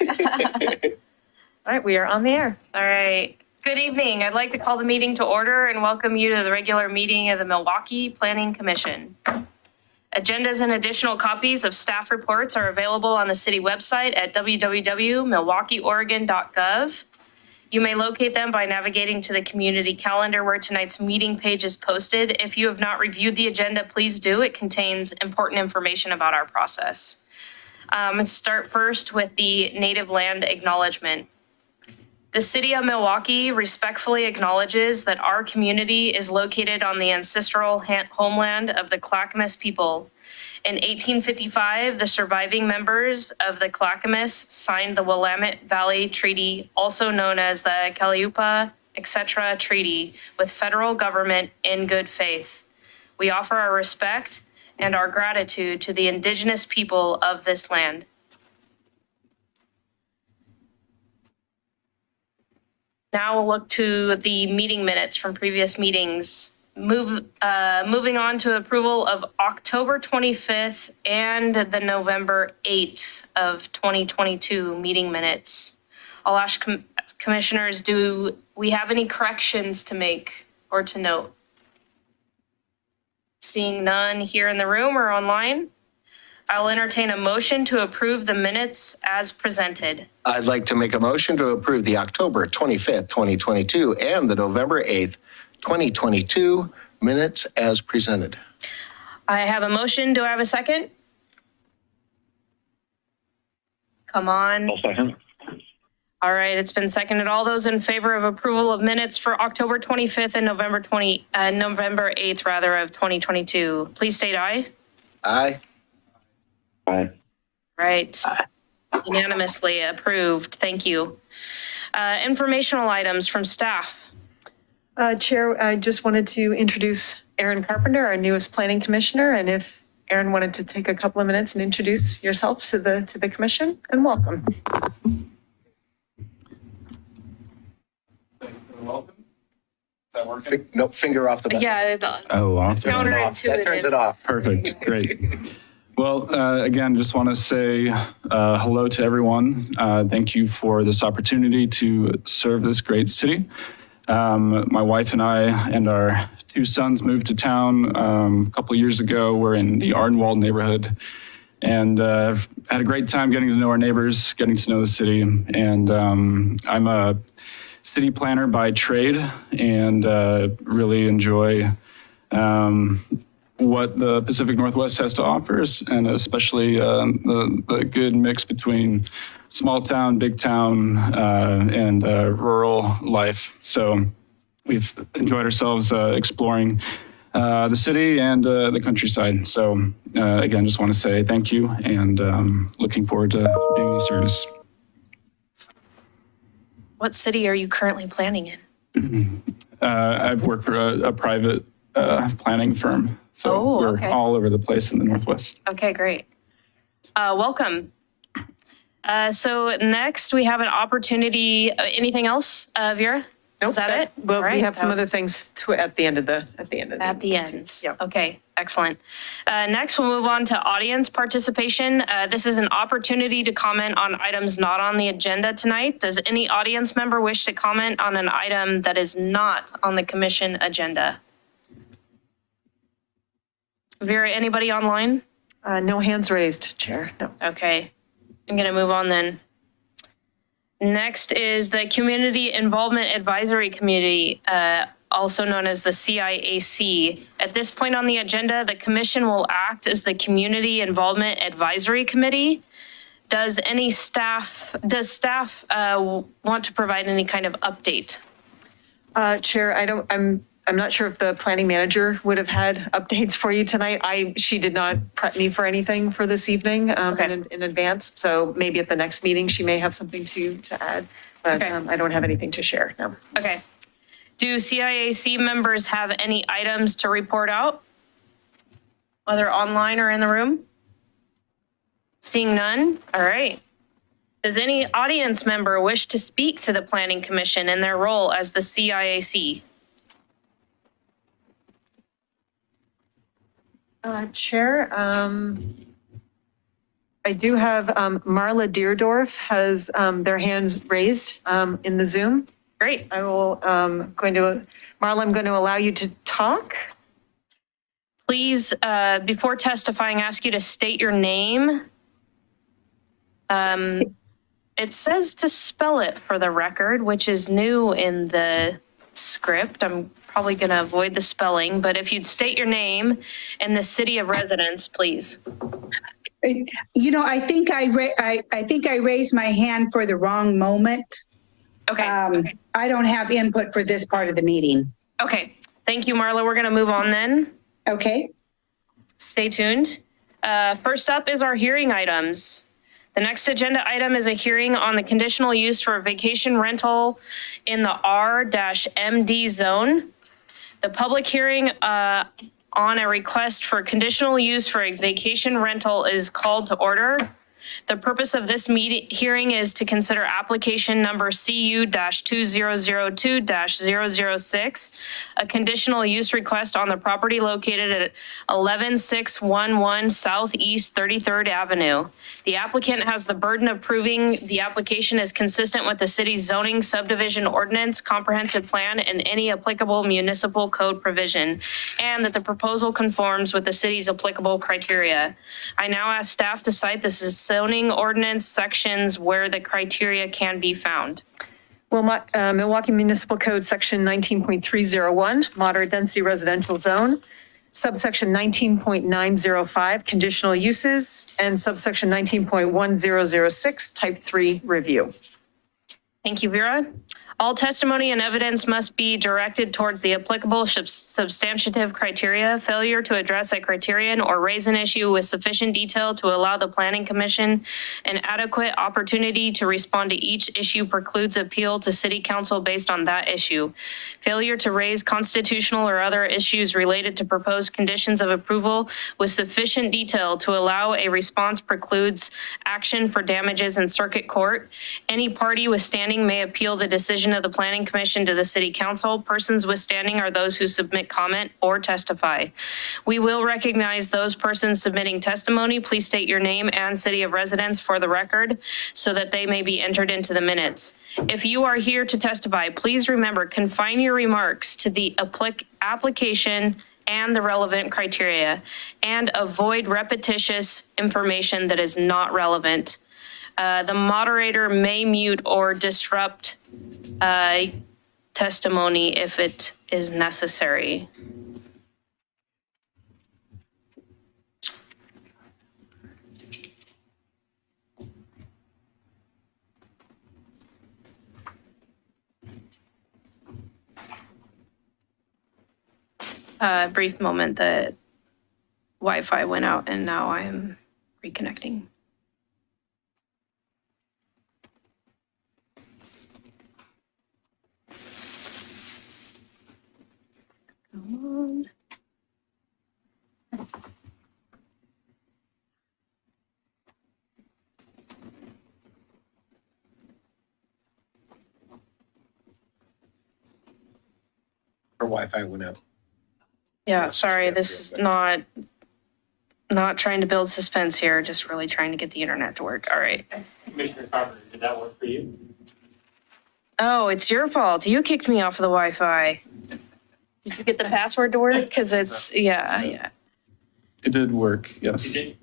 All right, we are on the air. All right. Good evening. I'd like to call the meeting to order and welcome you to the regular meeting of the Milwaukie Planning Commission. Agendas and additional copies of staff reports are available on the city website at www.milwaukeeoregon.gov. You may locate them by navigating to the community calendar where tonight's meeting page is posted. If you have not reviewed the agenda, please do. It contains important information about our process. Let's start first with the native land acknowledgement. The city of Milwaukie respectfully acknowledges that our community is located on the ancestral homeland of the Clackamas people. In 1855, the surviving members of the Clackamas signed the Willamette Valley Treaty, also known as the Calliope, etc. Treaty, with federal government in good faith. We offer our respect and our gratitude to the indigenous people of this land. Now we'll look to the meeting minutes from previous meetings. Moving on to approval of October 25th and the November 8th of 2022 meeting minutes. I'll ask commissioners, do we have any corrections to make or to note? Seeing none here in the room or online, I'll entertain a motion to approve the minutes as presented. I'd like to make a motion to approve the October 25th, 2022 and the November 8th, 2022 minutes as presented. I have a motion. Do I have a second? Come on. I'll second. All right, it's been seconded. All those in favor of approval of minutes for October 25th and November 8th rather of 2022, please state aye. Aye. Aye. Right. Unanimously approved. Thank you. Informational items from staff. Chair, I just wanted to introduce Erin Carpenter, our newest planning commissioner, and if Erin wanted to take a couple of minutes and introduce yourself to the commission, and welcome. Welcome. Is that working? No, finger off the button. Yeah. Oh, wow. Counterintuitive. That turns it off. Perfect. Great. Well, again, just want to say hello to everyone. Thank you for this opportunity to serve this great city. My wife and I and our two sons moved to town a couple of years ago. We're in the Ardenwald neighborhood and had a great time getting to know our neighbors, getting to know the city. And I'm a city planner by trade and really enjoy what the Pacific Northwest has to offer, and especially the good mix between small town, big town, and rural life. So we've enjoyed ourselves exploring the city and the countryside. So again, just want to say thank you and looking forward to being of service. What city are you currently planning in? I've worked for a private planning firm. So we're all over the place in the Northwest. Okay, great. Welcome. So next we have an opportunity. Anything else, Vera? Nope, Is that it? Well, All right, we have some other things at the end of the At the end. Yeah. Okay, excellent. Next, we'll move on to audience participation. This is an opportunity to comment on items not on the agenda tonight. Does any audience member wish to comment on an item that is not on the commission agenda? Vera, anybody online? No hands raised, Chair. No. Okay, I'm gonna move on then. Next is the Community Involvement Advisory Committee, also known as the CIAC. At this point on the agenda, the commission will act as the Community Involvement Advisory Committee. Does staff want to provide any kind of update? Chair, I'm not sure if the planning manager would have had updates for you tonight. She did not prep me for anything for this evening in advance. So maybe at the next meeting, she may have something to add, but I don't have anything to share, no. Okay. Do CIAC members have any items to report out? Whether online or in the room? Seeing none? All right. Does any audience member wish to speak to the Planning Commission in their role as the CIAC? Chair, I do have Marla Deerdorf has their hands raised in the Zoom. Great. I will, Marla, I'm going to allow you to talk. Please, before testifying, ask you to state your name. It says to spell it for the record, which is new in the script. I'm probably going to avoid the spelling, but if you'd state your name and the city of residence, please. You know, I think I raised my hand for the wrong moment. Okay. I don't have input for this part of the meeting. Okay. Thank you, Marla. We're going to move on then. Okay. Stay tuned. First up is our hearing items. The next agenda item is a hearing on the conditional use for a vacation rental in the R-MD zone. The public hearing on a request for conditional use for a vacation rental is called to order. The purpose of this hearing is to consider application number CU-2002-006, a conditional use request on the property located at 11611 Southeast 33rd Avenue. The applicant has the burden of proving the application is consistent with the city's zoning subdivision ordinance, comprehensive plan, and any applicable municipal code provision, and that the proposal conforms with the city's applicable criteria. I now ask staff to cite this as zoning ordinance sections where the criteria can be found. Well, Milwaukie Municipal Code, Section 19.301, Moderate Density Residential Zone, subsection 19.905, Conditional Uses, and subsection 19.1006, Type 3 Review. Thank you, Vera. All testimony and evidence must be directed towards the applicable substantive criteria. Failure to address a criterion or raise an issue with sufficient detail to allow the Planning Commission an adequate opportunity to respond to each issue precludes appeal to City Council based on that issue. Failure to raise constitutional or other issues related to proposed conditions of approval with sufficient detail to allow a response precludes action for damages in circuit court. Any party withstanding may appeal the decision of the Planning Commission to the City Council. Persons withstanding are those who submit comment or testify. We will recognize those persons submitting testimony. Please state your name and city of residence for the record so that they may be entered into the minutes. If you are here to testify, please remember, confine your remarks to the application and the relevant criteria, and avoid repetitious information that is not relevant. The moderator may mute or disrupt testimony if it is necessary. Brief moment, the Wi-Fi went out and now I am reconnecting. Come on. Her Wi-Fi went out. Yeah, sorry, this is not trying to build suspense here, just really trying to get the internet to work. All right. Commissioner Carpenter, did that work for you? Oh, it's your fault. You kicked me off of the Wi-Fi. Did you get the password to work? Because it's, yeah. It did work, yes. You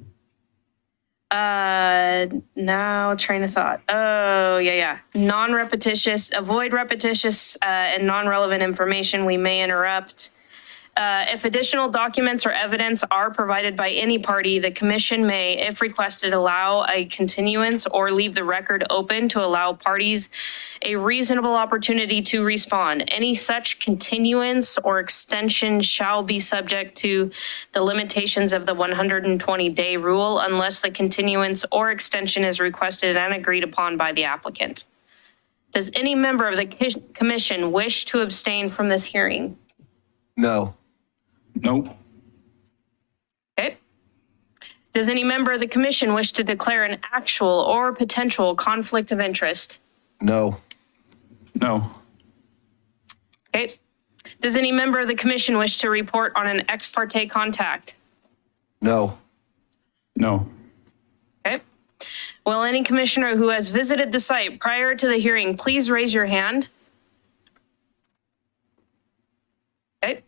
did? Now train of thought. Oh, yeah. Avoid repetitious and non-relevant information. We may interrupt. If additional documents or evidence are provided by any party, the commission may, if requested, allow a continuance or leave the record open to allow parties a reasonable opportunity to respond. Any such continuance or extension shall be subject to the limitations of the 120-day rule unless the continuance or extension is requested and agreed upon by the applicant. Does any member of the commission wish to abstain from this hearing? No. Nope. Okay. Does any member of the commission wish to declare an actual or potential conflict of interest? No. No. Okay. Does any member of the commission wish to report on an ex parte contact? No. No. Okay. Will any commissioner who has visited the site prior to the hearing please raise your hand? Okay.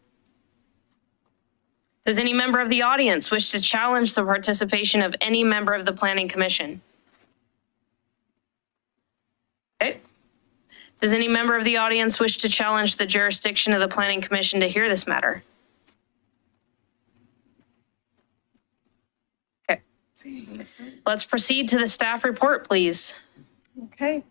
Does any member of the audience wish to challenge the participation of any member of the Planning Commission? Okay. Does any member of the audience wish to challenge the jurisdiction of the Planning Commission to hear this matter? Okay. Let's proceed to the staff report, please. Okay.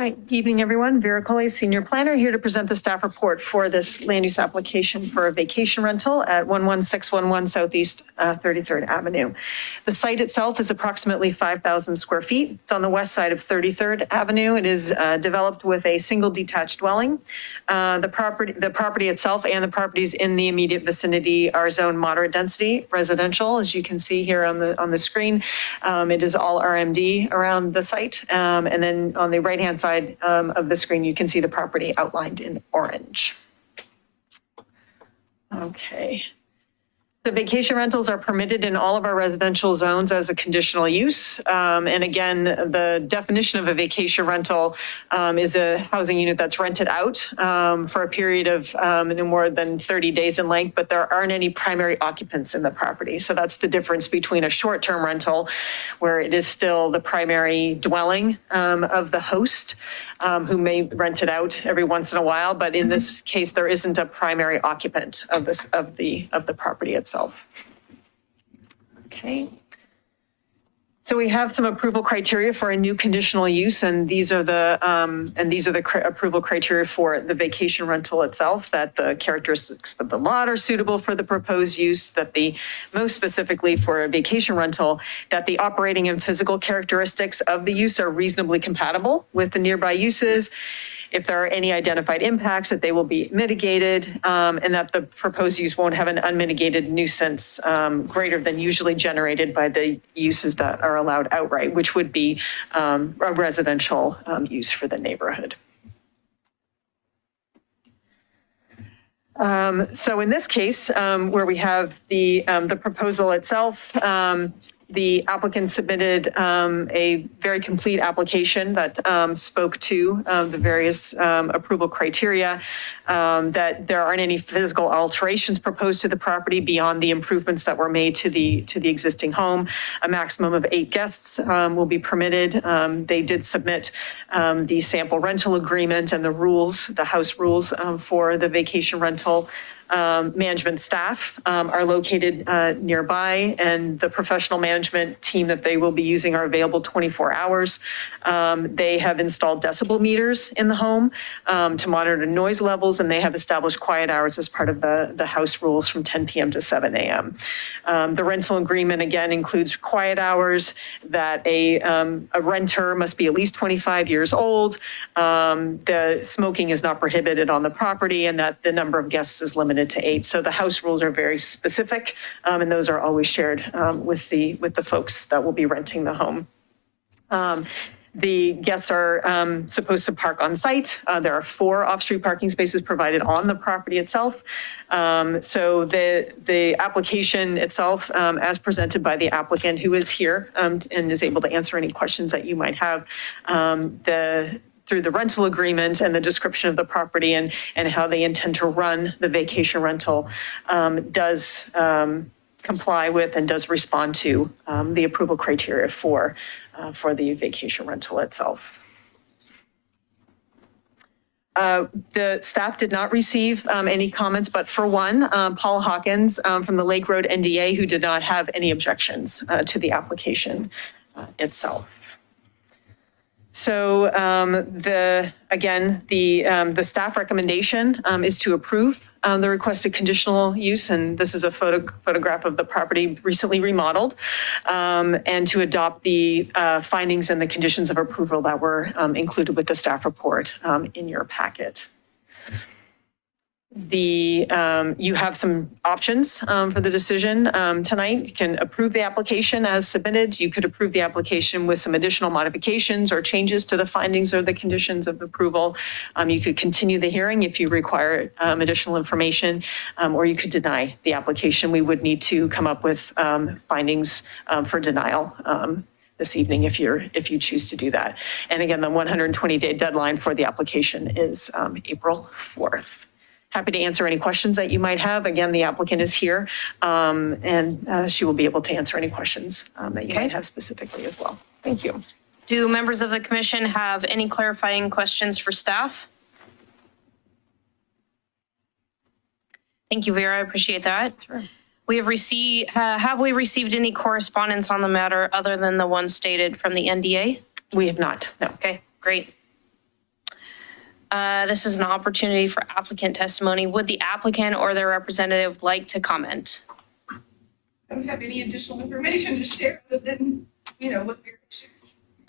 Hi, good evening, everyone. Vera Coley, Senior Planner, here to present the staff report for this land use application for a vacation rental at 11611 Southeast 33rd Avenue. The site itself is approximately 5,000 square feet. It's on the west side of 33rd Avenue. It is developed with a single detached dwelling. The property itself and the properties in the immediate vicinity are zoned moderate density residential, as you can see here on the screen. It is all RMD around the site. And then on the right-hand side of the screen, you can see the property outlined in orange. Okay. The vacation rentals are permitted in all of our residential zones as a conditional use. And again, the definition of a vacation rental is a housing unit that's rented out for a period of no more than 30 days in length, but there aren't any primary occupants in the property. So that's the difference between a short-term rental, where it is still the primary dwelling of the host, who may rent it out every once in a while, but in this case, there isn't a primary occupant of the property itself. Okay. So we have some approval criteria for a new conditional use, and these are the approval criteria for the vacation rental itself, that the characteristics of the lot are suitable for the proposed use, that most specifically for a vacation rental, that the operating and physical characteristics of the use are reasonably compatible with the nearby uses. If there are any identified impacts, that they will be mitigated, and that the proposed use won't have an unmitigated nuisance greater than usually generated by the uses that are allowed outright, which would be a residential use for the neighborhood. So in this case, where we have the proposal itself, the applicant submitted a very complete application that spoke to the various approval criteria, that there aren't any physical alterations proposed to the property beyond the improvements that were made to the existing home. A maximum of 8 guests will be permitted. They did submit the sample rental agreement and the rules, the house rules for the vacation rental. Management staff are located nearby, and the professional management team that they will be using are available 24 hours. They have installed decibel meters in the home to monitor noise levels, and they have established quiet hours as part of the house rules from 10 p.m. to 7 a.m. The rental agreement, again, includes quiet hours, that a renter must be at least 25 years old, the smoking is not prohibited on the property, and that the number of guests is limited to 8. So the house rules are very specific, and those are always shared with the folks that will be renting the home. The guests are supposed to park on site. There are 4 off-street parking spaces provided on the property itself. So the application itself, as presented by the applicant, who is here and is able to answer any questions that you might have, through the rental agreement and the description of the property and how they intend to run the vacation rental, does comply with and does respond to the approval criteria for the vacation rental itself. The staff did not receive any comments, but for one, Paul Hawkins from the Lake Road NDA, who did not have any objections to the application itself. So the staff recommendation is to approve the requested conditional use, and this is a photograph of the property recently remodeled, and to adopt the findings and the conditions of approval that were included with the staff report in your packet. you have some options for the decision tonight. You can approve the application as submitted. You could approve the application with some additional modifications or changes to the findings or the conditions of approval. You could continue the hearing if you require additional information, or you could deny the application. We would need to come up with findings for denial this evening if you choose to do that. And again, the 120-day deadline for the application is April 4th. Happy to answer any questions that you might have. Again, the applicant is here, and she will be able to answer any questions that you might have specifically as well. Thank you. Do members of the commission have any clarifying questions for staff? Thank you, Vera. I appreciate that. Sure. Have we received any correspondence on the matter other than the one stated from the NDA? We have not, no. Okay, great. This is an opportunity for applicant testimony. Would the applicant or their representative like to comment? I don't have any additional information to share other than, what they're sharing.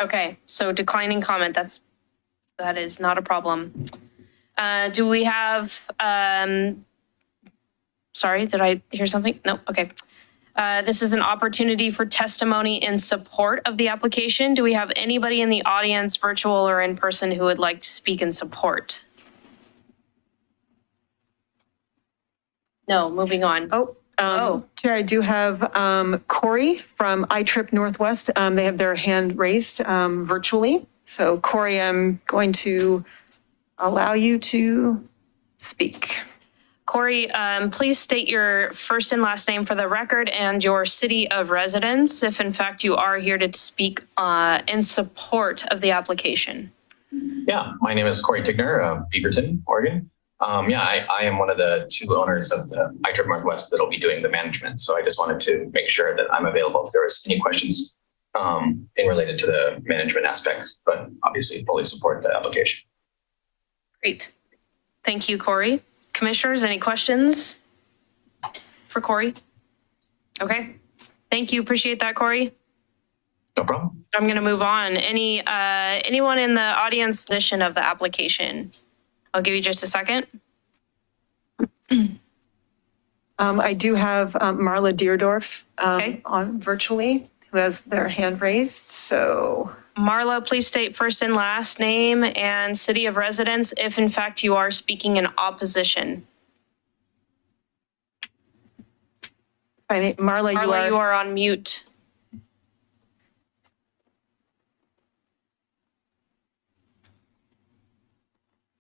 Okay, so declining comment, that is not a problem. Do we have, sorry, did I hear something? No, okay. This is an opportunity for testimony in support of the application. Do we have anybody in the audience, virtual or in person, who would like to speak in support? No, moving on. Chair, I do have Corey from iTrip Northwest. They have their hand raised virtually. So Corey, I'm going to allow you to speak. Corey, please state your first and last name for the record and your city of residence, if in fact you are here to speak in support of the application. Yeah, my name is Corey Tigner of Beaverton, Oregon. I am one of the two owners of the iTrip Northwest that will be doing the management. So I just wanted to make sure that I'm available if there was any questions in related to the management aspects, but obviously fully support the application. Great. Thank you, Corey. Commissioners, any questions for Corey? Okay. Thank you. Appreciate that, Corey. No problem. I'm going to move on. Anyone in the audience position of the application? I'll give you just a second. I do have Marla Deerdorf Okay. on virtually, who has their hand raised. So Marla, please state first and last name and city of residence if in fact you are speaking in opposition. Marla, You are on mute.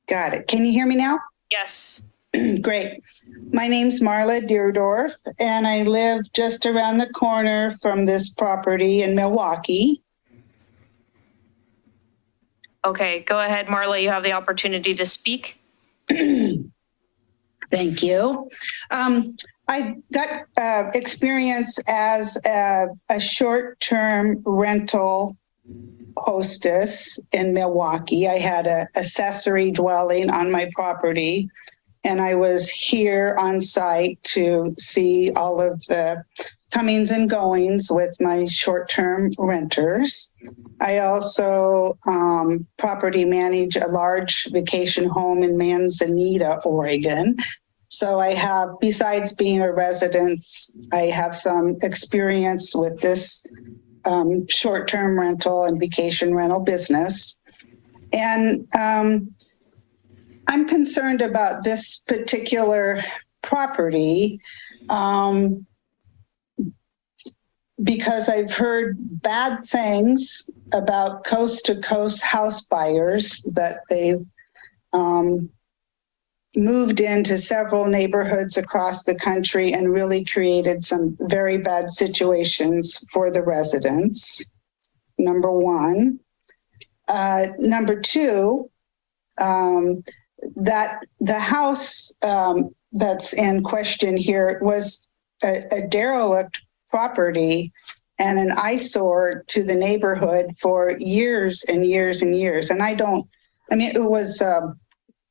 Got it. Can you hear me now? Yes. Great. My name's Marla Deerdorf, and I live just around the corner from this property in Milwaukie. Okay, go ahead, Marla. You have the opportunity to speak. Thank you. I've got experience as a short-term rental hostess in Milwaukie. I had an accessory dwelling on my property, and I was here on site to see all of the comings and goings with my short-term renters. I also property manage a large vacation home in Manzanita, Oregon. So I have, besides being a resident, I have some experience with this short-term rental and vacation rental business. And I'm concerned about this particular property because I've heard bad things about coast-to-coast house buyers, that they've moved into several neighborhoods across the country and really created some very bad situations for the residents, number one. Number two, that the house that's in question here was a derelict property and an eyesore to the neighborhood for years and years and years. And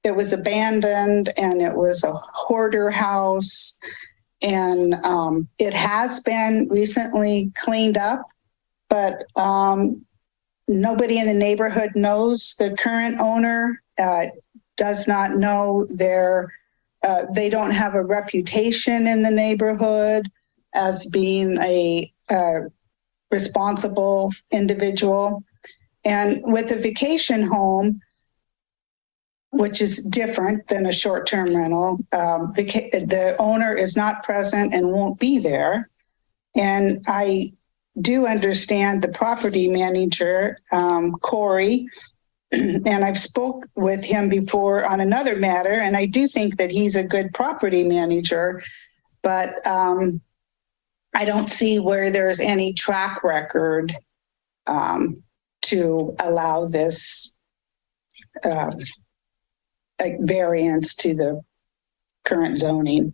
it was abandoned, and it was a hoarder house, and it has been recently cleaned up, but nobody in the neighborhood knows the current owner, does not know their they don't have a reputation in the neighborhood as being a responsible individual. And with a vacation home, which is different than a short-term rental, the owner is not present and won't be there. And I do understand the property manager, Corey, and I've spoke with him before on another matter, and I do think that he's a good property manager, but I don't see where there's any track record to allow this variance to the current zoning.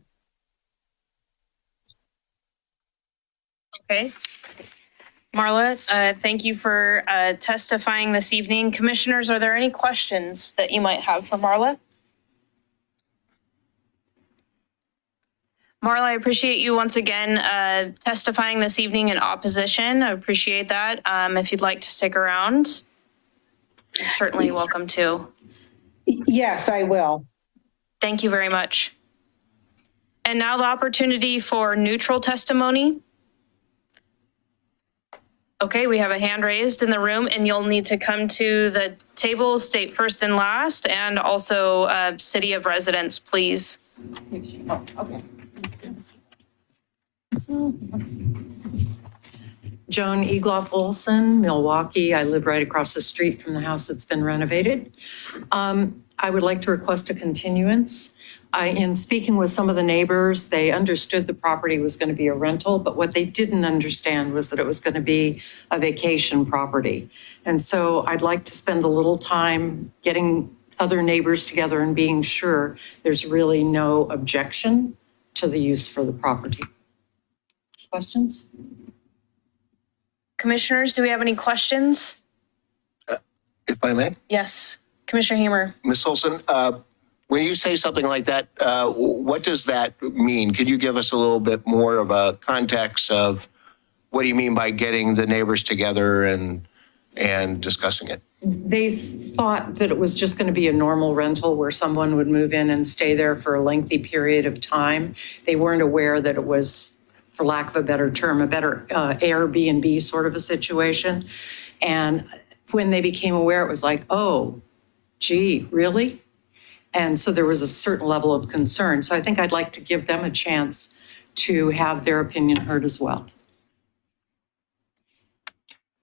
Okay. Marla, thank you for testifying this evening. Commissioners, are there any questions that you might have for Marla? Marla, I appreciate you once again testifying this evening in opposition. I appreciate that. If you'd like to stick around, you're certainly welcome to. Yes, I will. Thank you very much. And now the opportunity for neutral testimony. Okay, we have a hand raised in the room, and you'll need to come to the table, state first and last, and also city of residence, please. Joan Egloff Olson, Milwaukie. I live right across the street from the house that's been renovated. I would like to request a continuance. In speaking with some of the neighbors, they understood the property was going to be a rental, but what they didn't understand was that it was going to be a vacation property. And so I'd like to spend a little time getting other neighbors together and being sure there's really no objection to the use for the property. Questions? Commissioners, do we have any questions? If I may, Yes, Commissioner Hamer. Ms. Olson, when you say something like that, what does that mean? Could you give us a little bit more of a context of what do you mean by getting the neighbors together and discussing it? They thought that it was just going to be a normal rental where someone would move in and stay there for a lengthy period of time. They weren't aware that it was, for lack of a better term, a better Airbnb sort of a situation. And when they became aware, it was like, oh, gee, really? And so there was a certain level of concern. So I think I'd like to give them a chance to have their opinion heard as well.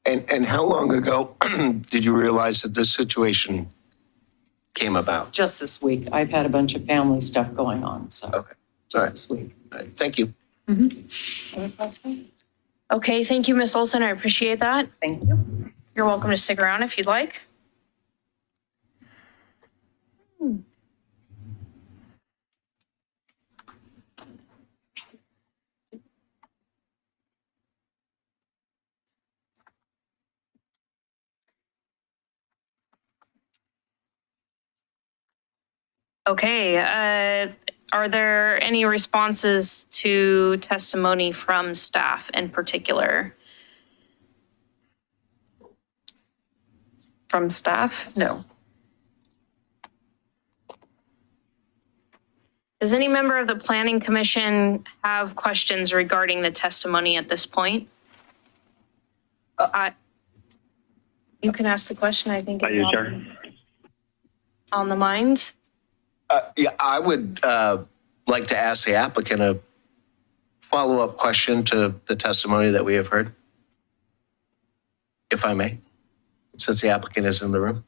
And how long ago did you realize that this situation came about? Just this week. I've had a bunch of family stuff going on, so Okay. All just right. this week. All right. Thank you. Other questions? Okay, thank you, Ms. Olson. I appreciate that. Thank you. You're welcome to stick around if you'd like. Okay, are there any responses to testimony from staff in particular? From staff? No. Does any member of the Planning Commission have questions regarding the testimony at this point? You can ask the question, I think it's on the mind. Yeah, I would like to ask the applicant a follow-up question to the testimony that we have heard, if I may, since the applicant is in the room.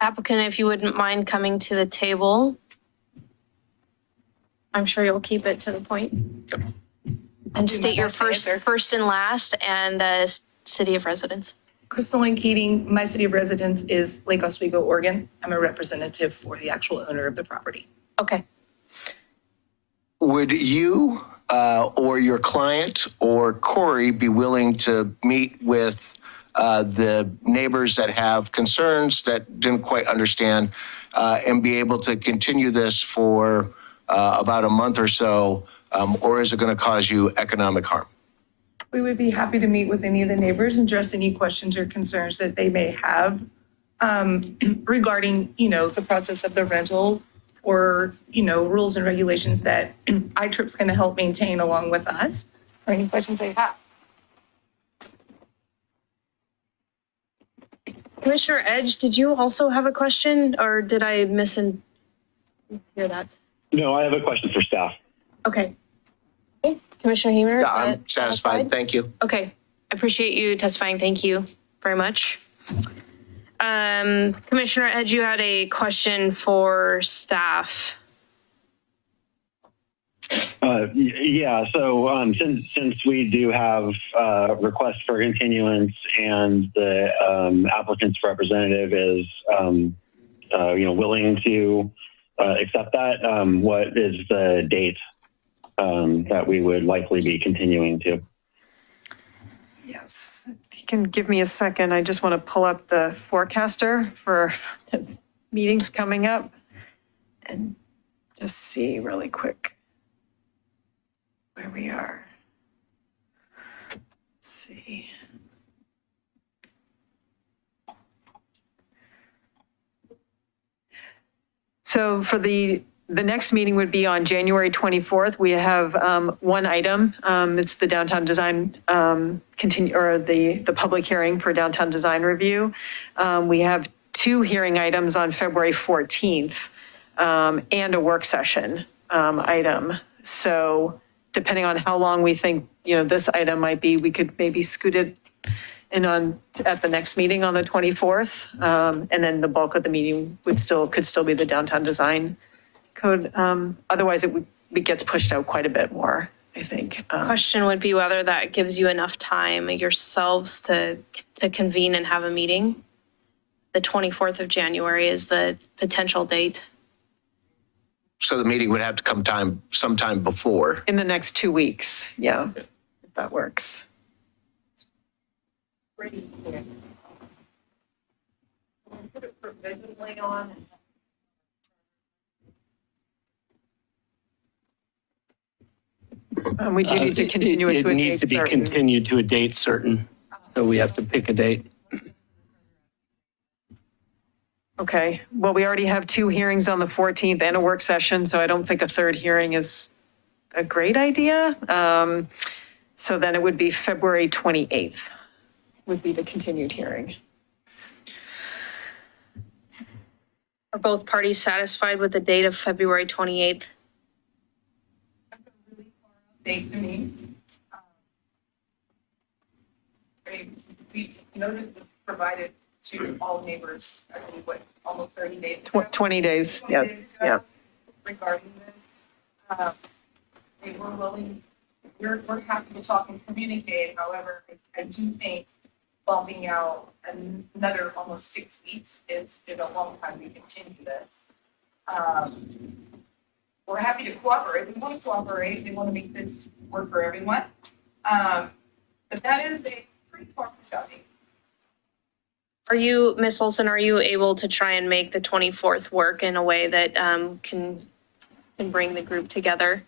Applicant, if you wouldn't mind coming to the table. I'm sure you'll keep it to the point. Yep. And state your first and last and city of residence. Crystalline Keating, my city of residence is Lake Oswego, Oregon. I'm a representative for the actual owner of the property. Okay. Would you or your client or Corey be willing to meet with the neighbors that have concerns that didn't quite understand and be able to continue this for about a month or so, or is it going to cause you economic harm? We would be happy to meet with any of the neighbors and address any questions or concerns that they may have regarding, the process of the rental or, rules and regulations that iTrip's going to help maintain along with us, or any questions they have. Commissioner Edge, did you also have a question or did I hear that? No, I have a question for staff. Okay. Okay, Commissioner Heemer? Yeah, I'm satisfied. Thank you. Okay, I appreciate you testifying. Thank you very much. Commissioner Edge, you had a question for staff. Yeah, so since we do have requests for continuance and the applicant's representative is willing to accept that, what is the date that we would likely be continuing to? Yes, if you can give me a second, I just want to pull up the forecaster for the meetings coming up and just see really quick where we are. Let's see. So for the next meeting would be on January 24th. We have one item. It's the downtown design the public hearing for downtown design review. We have two hearing items on February 14th and a work session item. So depending on how long we think this item might be, we could maybe scoot it in at the next meeting on the 24th, and then the bulk of the meeting could still be the downtown design code. Otherwise, it gets pushed out quite a bit more, I think. Question would be whether that gives you enough time yourselves to convene and have a meeting. The 24th of January is the potential date. So the meeting would have to come sometime before. In the next 2 weeks, yeah, if that works. Pretty quick. We'll put it provisionally on. We do need to continue it to a It date needs to be certain. continued to a date certain, so we have to pick a date. Okay, well, we already have two hearings on the 14th and a work session, so I don't think a third hearing is a great idea. So then it would be February 28th would be the continued hearing. Are both parties satisfied with the date of February 28th? Date to me. We notice was provided to all neighbors, I believe, almost 30 days ago? 20 days, 20 yes, days ago yeah. Regarding this. They were willing, we're happy to talk and communicate. However, I do think bumping out another almost 6 weeks is a long time to continue this. We're happy to cooperate. We want to cooperate. We want to make this work for everyone. But that is a pretty far shouting. Are you, Ms. Olson, are you able to try and make the 24th work in a way that can bring the group together?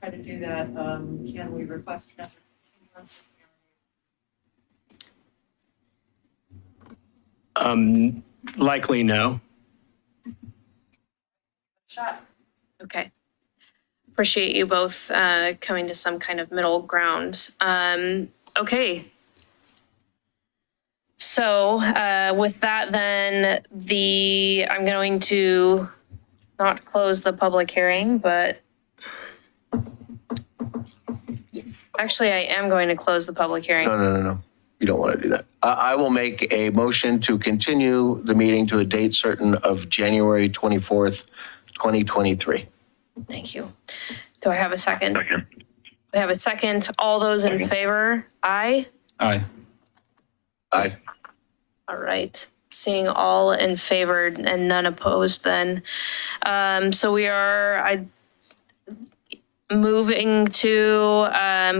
Try to do that. Can we request another continuance? Likely no. Shot. Okay. Appreciate you both coming to some kind of middle ground. Okay. So with that, then I'm going to not close the public hearing, but actually I am going to close the public hearing. No. You don't want to do that. I will make a motion to continue the meeting to a date certain of January 24th, 2023. Thank you. Do I have a second? Second. I have a second. All those in favor? Aye. Aye. Aye. All right. Seeing all in favor and none opposed then. So we are moving to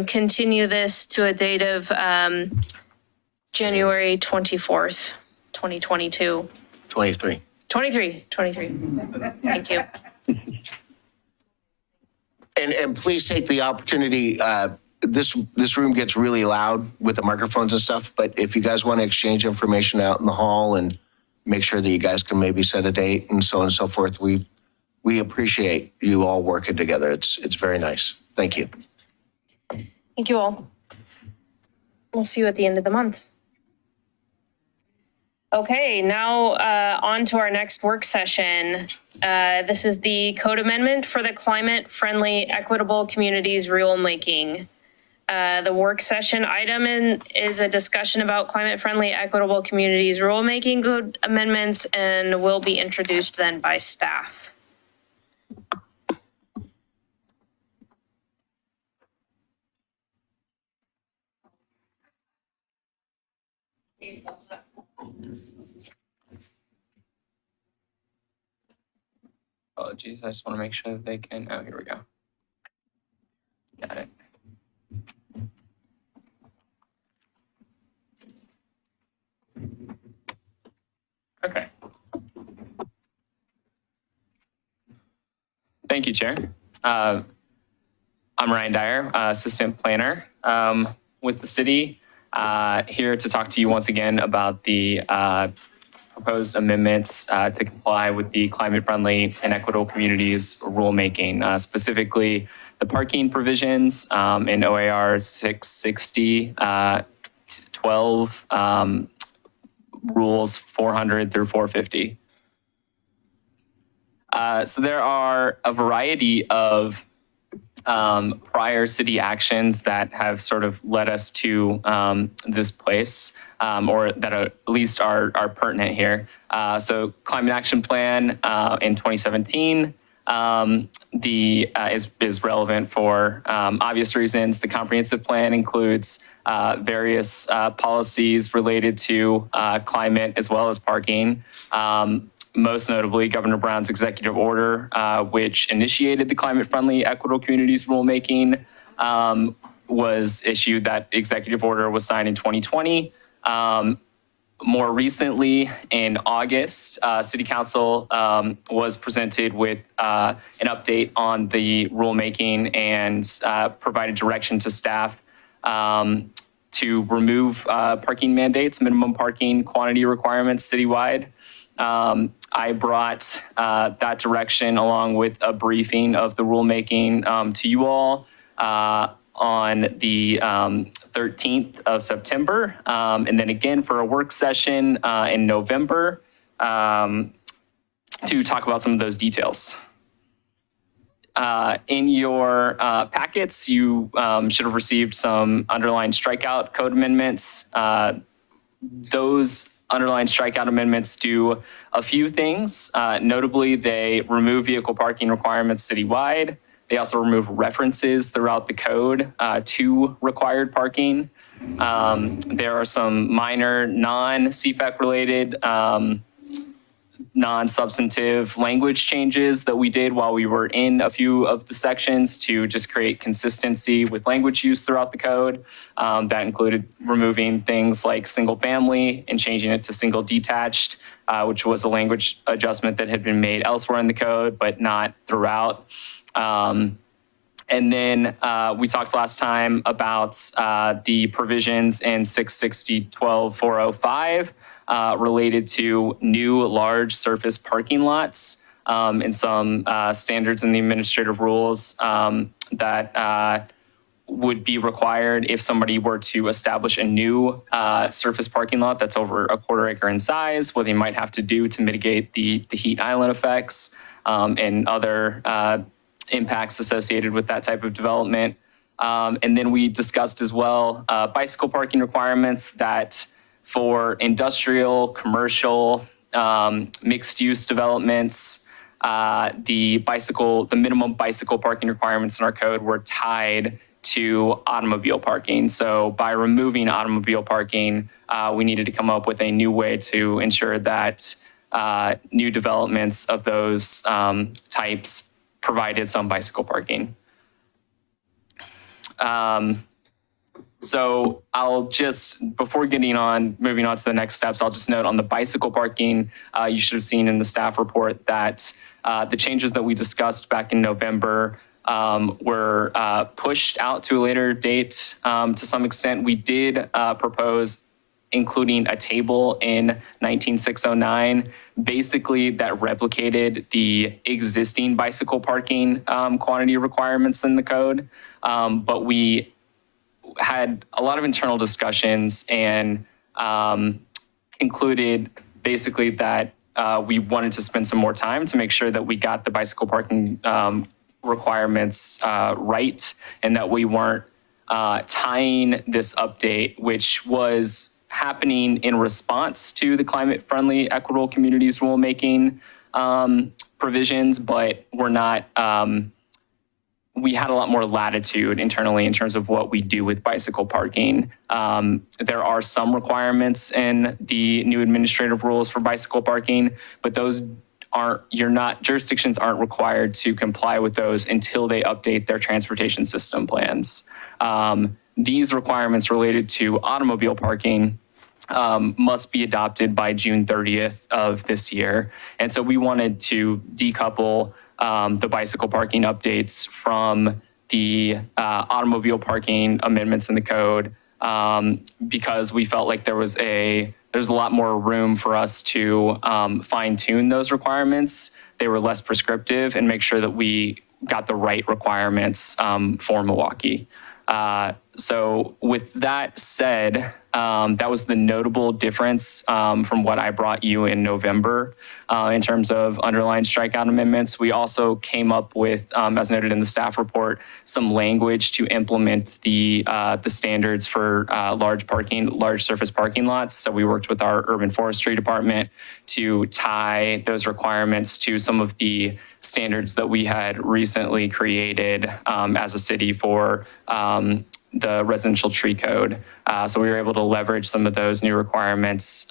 continue this to a date of January 24th, 2022. 23. 23. Thank you. And please take the opportunity, this room gets really loud with the microphones and stuff, but if you guys want to exchange information out in the hall and make sure that you guys can maybe set a date and so on and so forth. We appreciate you all working together. It's very nice. Thank you. Thank you all. We'll see you at the end of the month. Okay, now on to our next work session. This is the code amendment for the climate-friendly equitable communities rulemaking. The work session item is a discussion about climate-friendly equitable communities rulemaking code amendments and will be introduced then by staff. Apologies, I just want to make sure that they can, oh, here we go. Got it. Okay. Thank you, Chair. I'm Ryan Dyer, Assistant Planner with the city, here to talk to you once again about the proposed amendments to comply with the climate-friendly and equitable communities rulemaking, specifically the parking provisions in OAR 660, 12, rules 400 through 450. So there are a variety of prior city actions that have sort of led us to this place, or that at least are pertinent here. So Climate Action Plan in 2017 is relevant for obvious reasons. The Comprehensive Plan includes various policies related to climate as well as parking. Most notably, Governor Brown's executive order, which initiated the climate-friendly equitable communities rulemaking, was issued. That executive order was signed in 2020. More recently, in August, City Council was presented with an update on the rulemaking and provided direction to staff to remove parking mandates, minimum parking quantity requirements citywide. I brought that direction along with a briefing of the rulemaking to you all on the 13th of September, and then again for a work session in November to talk about some of those details. In your packets, you should have received some underlined strikeout code amendments. Those underlined strikeout amendments do a few things. Notably, they remove vehicle parking requirements citywide. They also remove references throughout the code to required parking. There are some minor non-CFAC related, non-substantive language changes that we did while we were in a few of the sections to just create consistency with language use throughout the code. That included removing things like single family and changing it to single detached, which was a language adjustment that had been made elsewhere in the code, but not throughout. And then we talked last time about the provisions in 660-12-405 related to new large surface parking lots and some standards in the administrative rules that would be required if somebody were to establish a new surface parking lot that's over a quarter acre in size, what they might have to do to mitigate the heat island effects and other impacts associated with that type of development. And then we discussed as well bicycle parking requirements that for industrial, commercial, mixed use developments, the minimum bicycle parking requirements in our code were tied to automobile parking. So by removing automobile parking, we needed to come up with a new way to ensure that new developments of those types provided some bicycle parking. So I'll just, before moving on to the next steps, I'll just note on the bicycle parking, you should have seen in the staff report that the changes that we discussed back in November were pushed out to a later date to some extent. We did propose including a table in 19609, basically that replicated the existing bicycle parking quantity requirements in the code. But we had a lot of internal discussions and concluded basically that we wanted to spend some more time to make sure that we got the bicycle parking requirements right, and that we weren't tying this update, which was happening in response to the climate-friendly equitable communities rulemaking provisions, but we're not, we had a lot more latitude internally in terms of what we do with bicycle parking. There are some requirements in the new administrative rules for bicycle parking, but those jurisdictions aren't required to comply with those until they update their transportation system plans. These requirements related to automobile parking must be adopted by June 30th of this year. And so we wanted to decouple the bicycle parking updates from the automobile parking amendments in the code because we felt like there's a lot more room for us to fine tune those requirements. They were less prescriptive and make sure that we got the right requirements for Milwaukie. So with that said, that was the notable difference from what I brought you in November in terms of underlying strikeout amendments. We also came up with, as noted in the staff report, some language to implement the standards for large surface parking lots. So we worked with our urban forestry department to tie those requirements to some of the standards that we had recently created as a city for the residential tree code. So we were able to leverage some of those new requirements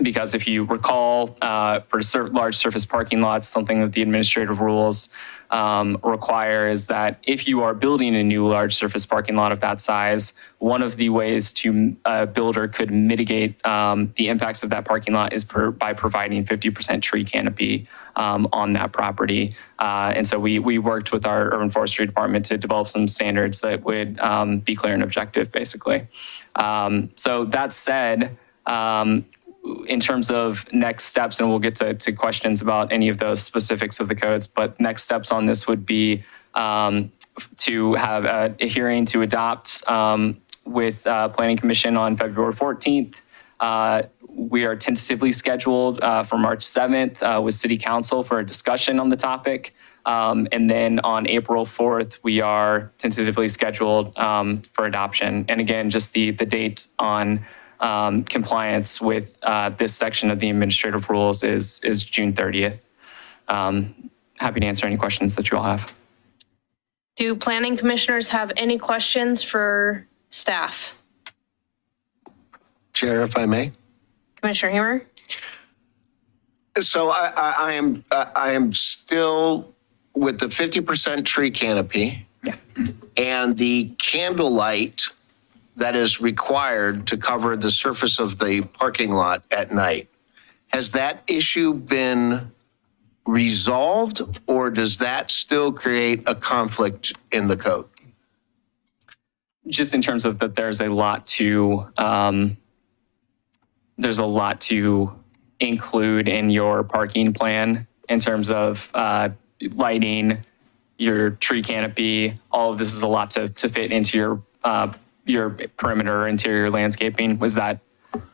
because if you recall, for large surface parking lots, something that the administrative rules require is that if you are building a new large surface parking lot of that size, one of the ways to a builder could mitigate the impacts of that parking lot is by providing 50% tree canopy on that property. And so we worked with our urban forestry department to develop some standards that would be clear and objective, basically. So that said, in terms of next steps, and we'll get to questions about any of those specifics of the codes, but next steps on this would be to have a hearing to adopt with Planning Commission on February 14th. We are tentatively scheduled for March 7th with City Council for a discussion on the topic. And then on April 4th, we are tentatively scheduled for adoption. And again, just the date on compliance with this section of the administrative rules is June 30th. Happy to answer any questions that you all have. Do planning commissioners have any questions for staff? Chair, if I may. Commissioner Hummer? So I am still with the 50% tree canopy and the candlelight that is required to cover the surface of the parking lot at night. Has that issue been resolved, or does that still create a conflict in the code? Just in terms of that, there's a lot to include in your parking plan in terms of lighting, your tree canopy. All of this is a lot to fit into your perimeter interior landscaping. Was that,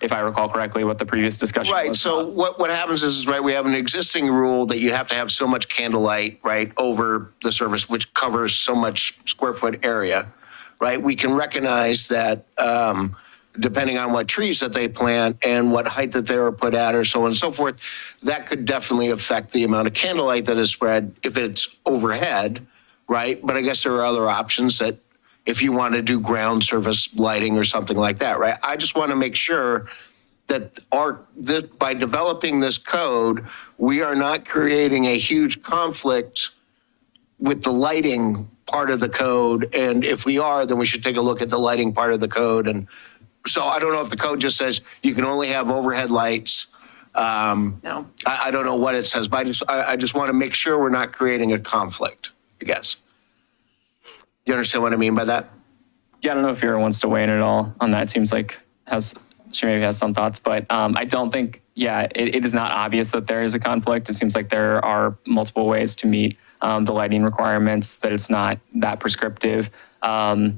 if I recall correctly, what the previous discussion was? Right, so what happens is, right, we have an existing rule that you have to have so much candlelight, right, over the surface, which covers so much square foot area, right? We can recognize that depending on what trees that they plant and what height that they are put at or so on and so forth, that could definitely affect the amount of candlelight that is spread if it's overhead, right? But I guess there are other options that if you want to do ground surface lighting or something like that, right? I just want to make sure that by developing this code, we are not creating a huge conflict with the lighting part of the code. And if we are, then we should take a look at the lighting part of the code. And so I don't know if the code just says you can only have overhead lights. No. I don't know what it says, but I just want to make sure we're not creating a conflict, I guess. You understand what I mean by that? Yeah, I don't know if Vera wants to weigh in at all on that. It seems like has she maybe has some thoughts, but I don't think, it is not obvious that there is a conflict. It seems like there are multiple ways to meet the lighting requirements, that it's not that prescriptive. To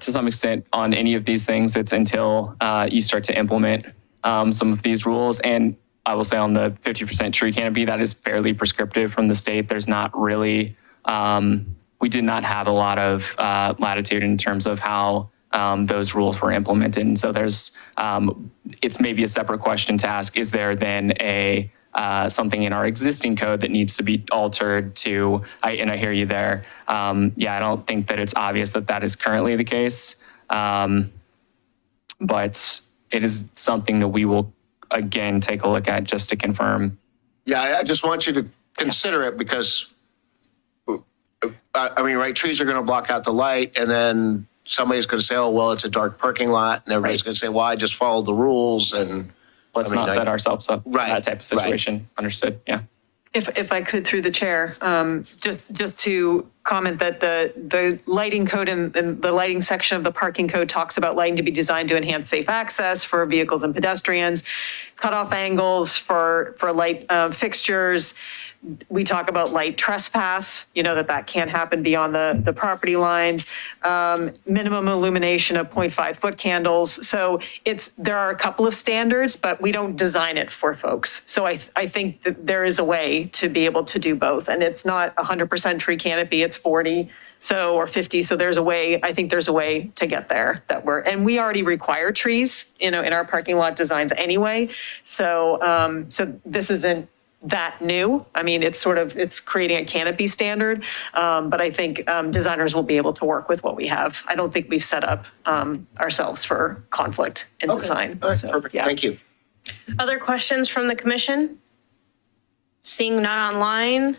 some extent on any of these things, it's until you start to implement some of these rules. And I will say on the 50% tree canopy, that is fairly prescriptive from the state. There's not really, we did not have a lot of latitude in terms of how those rules were implemented. And so there's, it's maybe a separate question to ask, is there then something in our existing code that needs to be altered to, and I hear you there. I don't think that it's obvious that that is currently the case. But it is something that we will, again, take a look at just to confirm. Yeah, I just want you to consider it because, I mean, right, trees are going to block out the light, and then somebody's going to say, oh, well, it's a dark parking lot, and everybody's going to say, well, I just followed the rules, and Let's not set ourselves up for that type of situation. Right. Understood, yeah. If I could, through the chair, just to comment that the lighting code and the lighting section of the parking code talks about lighting to be designed to enhance safe access for vehicles and pedestrians, cutoff angles for light fixtures. We talk about light trespass, that can't happen beyond the property lines, minimum illumination of 0.5 foot candles. So there are a couple of standards, but we don't design it for folks. So I think that there is a way to be able to do both. And it's not 100% tree canopy, it's 40. Or 50. So I think there's a way to get there and we already require trees, in our parking lot designs anyway. So this isn't that new. I mean, it's creating a canopy standard, but I think designers will be able to work with what we have. I don't think we've set up ourselves for conflict in design. All right, perfect. Yeah. Thank you. Other questions from the commission? Seeing none online?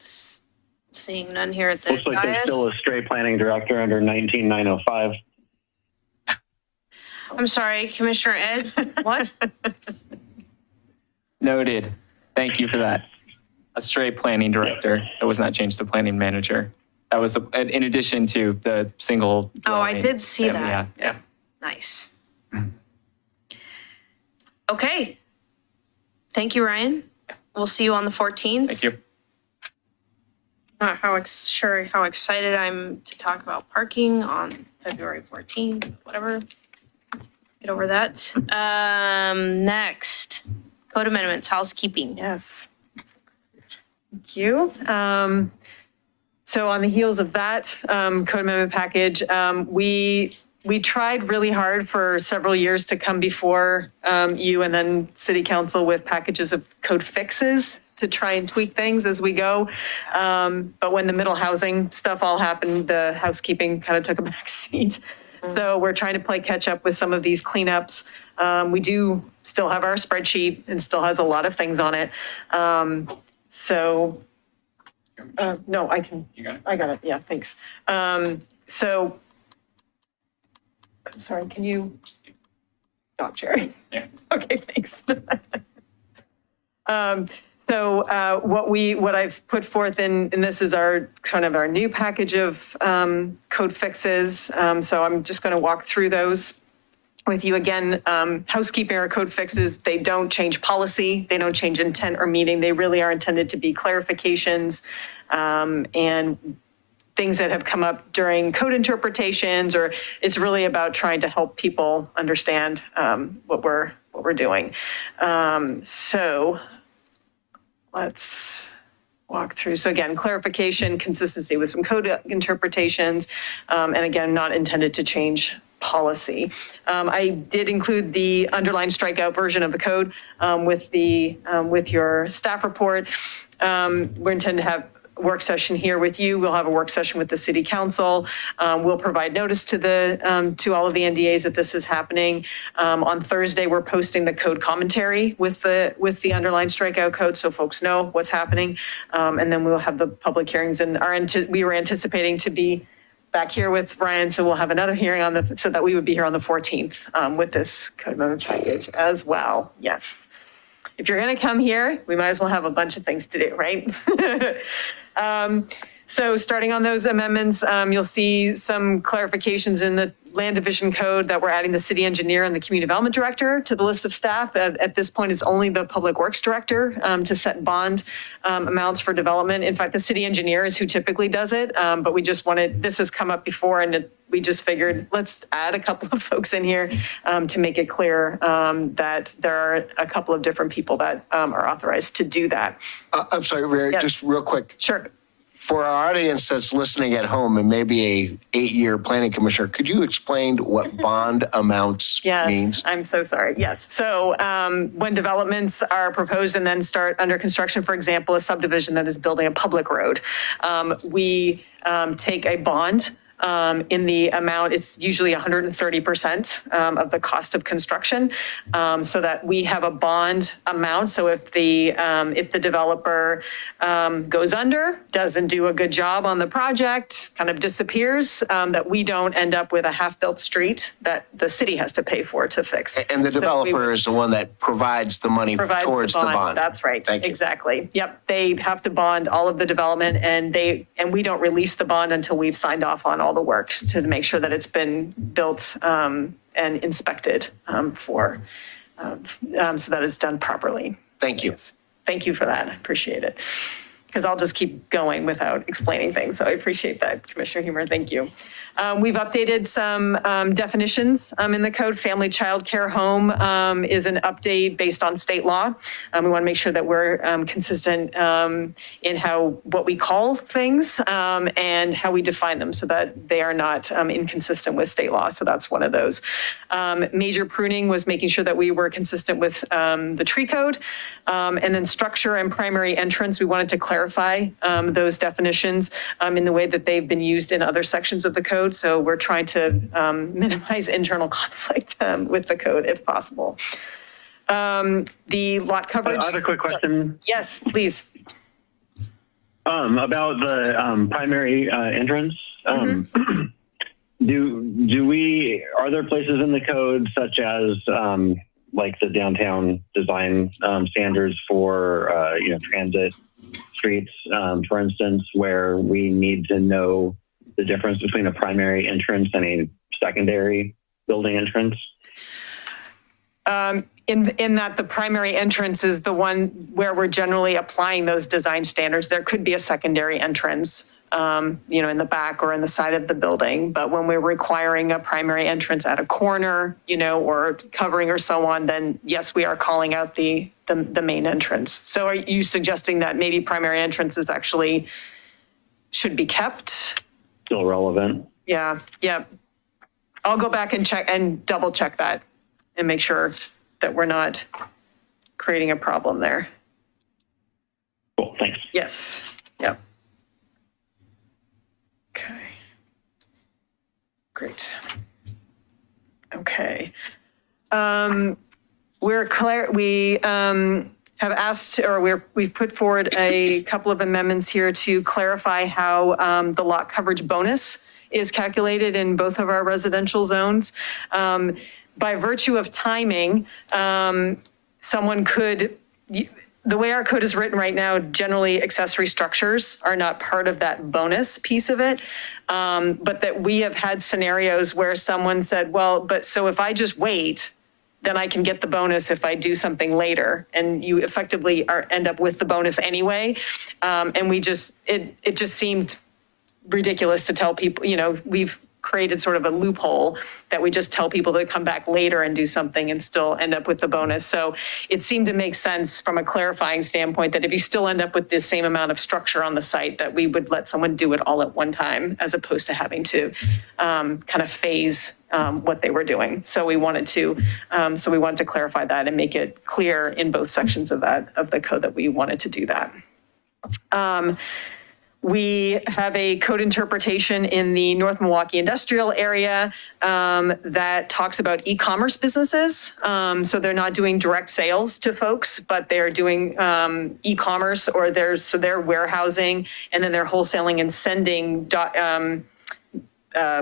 Seeing none here at the Looks like there's dais? still a stray planning director under 19905. I'm sorry, Commissioner Ed, what? Noted. Thank you for that. A straight planning director. That was not changed to planning manager. That was in addition to the single. Oh, I did see dwelling. that. Yeah. Nice. Okay. Thank you, Ryan. We'll see you on the 14th. Thank you. Not how excited I'm to talk about parking on February 14th, whatever. Get over that. Next, code amendments, housekeeping. Yes. Thank you. So on the heels of that code amendment package, we tried really hard for several years to come before you and then City Council with packages of code fixes to try and tweak things as we go. But when the middle housing stuff all happened, the housekeeping kind of took a back seat. So we're trying to play catch up with some of these cleanups. We do still have our spreadsheet and still has a lot of things on it. No, I can. You got it? I got it. Yeah, thanks. Sorry, can you stop sharing? Yeah. Okay, thanks. What I've put forth in this is our new package of code fixes. So I'm just going to walk through those with you again. Housekeeping or code fixes, they don't change policy, they don't change intent or meaning. They really are intended to be clarifications and things that have come up during code interpretations, or it's really about trying to help people understand what we're doing. Let's walk through. So again, clarification, consistency with some code interpretations, and again, not intended to change policy. I did include the underlined strikeout version of the code with your staff report. We're intended to have a work session here with you. We'll have a work session with the City Council. We'll provide notice to all of the NDAs that this is happening. On Thursday, we're posting the code commentary with the underlined strikeout code, so folks know what's happening. And then we'll have the public hearings, and we were anticipating to be back here with Ryan, so we'll have another hearing so that we would be here on the 14th with this code amendment package as well. Yes. If you're going to come here, we might as well have a bunch of things to do, right? So starting on those amendments, you'll see some clarifications in the land division code that we're adding the city engineer and the community development director to the list of staff. At this point, it's only the public works director to set bond amounts for development. In fact, the city engineer is who typically does it, but we just wanted, this has come up before, and we just figured, let's add a couple of folks in here to make it clear that there are a couple of different people that are authorized to do that. I'm sorry, Mary, Yes. just real quick. Sure. For our audience that's listening at home and maybe a 8-year planning commissioner, could you explain what bond amounts means? Yes, I'm so sorry. Yes. So when developments are proposed and then start under construction, for example, a subdivision that is building a public road, we take a bond in the amount, it's usually 130% of the cost of construction, so that we have a bond amount. So if the developer goes under, doesn't do a good job on the project, kind of disappears, that we don't end up with a half-built street that the city has to pay for to fix. And the developer is the one that provides the money towards the bond. That's right. Thank you. Exactly. Yep. They have to bond all of the development, and we don't release the bond until we've signed off on all the work to make sure that it's been built and inspected so that it's done properly. Thank you. Yes. Thank you for that. I appreciate it. Because I'll just keep going without explaining things. So I appreciate that, Commissioner Humer. Thank you. We've updated some definitions in the code. Family child care home is an update based on state law. We want to make sure that we're consistent in what we call things and how we define them so that they are not inconsistent with state law. So that's one of those. Major pruning was making sure that we were consistent with the tree code. And then structure and primary entrance, we wanted to clarify those definitions in the way that they've been used in other sections of the code. So we're trying to minimize internal conflict with the code if possible. The lot coverage. I have a quick question. Yes, please. About the primary entrance. Are there places in the code such as like the downtown design standards for transit streets, for instance, where we need to know the difference between a primary entrance and a secondary building entrance? In that the primary entrance is the one where we're generally applying those design standards. There could be a secondary entrance, in the back or in the side of the building. But when we're requiring a primary entrance at a corner, or covering or so on, then yes, we are calling out the main entrance. So are you suggesting that maybe primary entrances actually should be kept? Still relevant. Yeah. I'll go back and check and double check that and make sure that we're not creating a problem there. Cool, thanks. Yes. Yep. Okay. Great. Okay. We have asked, or we've put forward a couple of amendments here to clarify how the lot coverage bonus is calculated in both of our residential zones. By virtue of timing, someone could, the way our code is written right now, generally accessory structures are not part of that bonus piece of it. But that we have had scenarios where someone said, well, but so if I just wait, then I can get the bonus if I do something later. And you effectively end up with the bonus anyway. And it just seemed ridiculous to tell people, we've created sort of a loophole that we just tell people to come back later and do something and still end up with the bonus. So it seemed to make sense from a clarifying standpoint that if you still end up with the same amount of structure on the site, that we would let someone do it all at one time, as opposed to having to kind of phase what they were doing. So we wanted to clarify that and make it clear in both sections of the code that we wanted to do that. We have a code interpretation in the North Milwaukie industrial area that talks about e-commerce businesses. So they're not doing direct sales to folks, but they're doing e-commerce, or they're warehousing, and then they're wholesaling and sending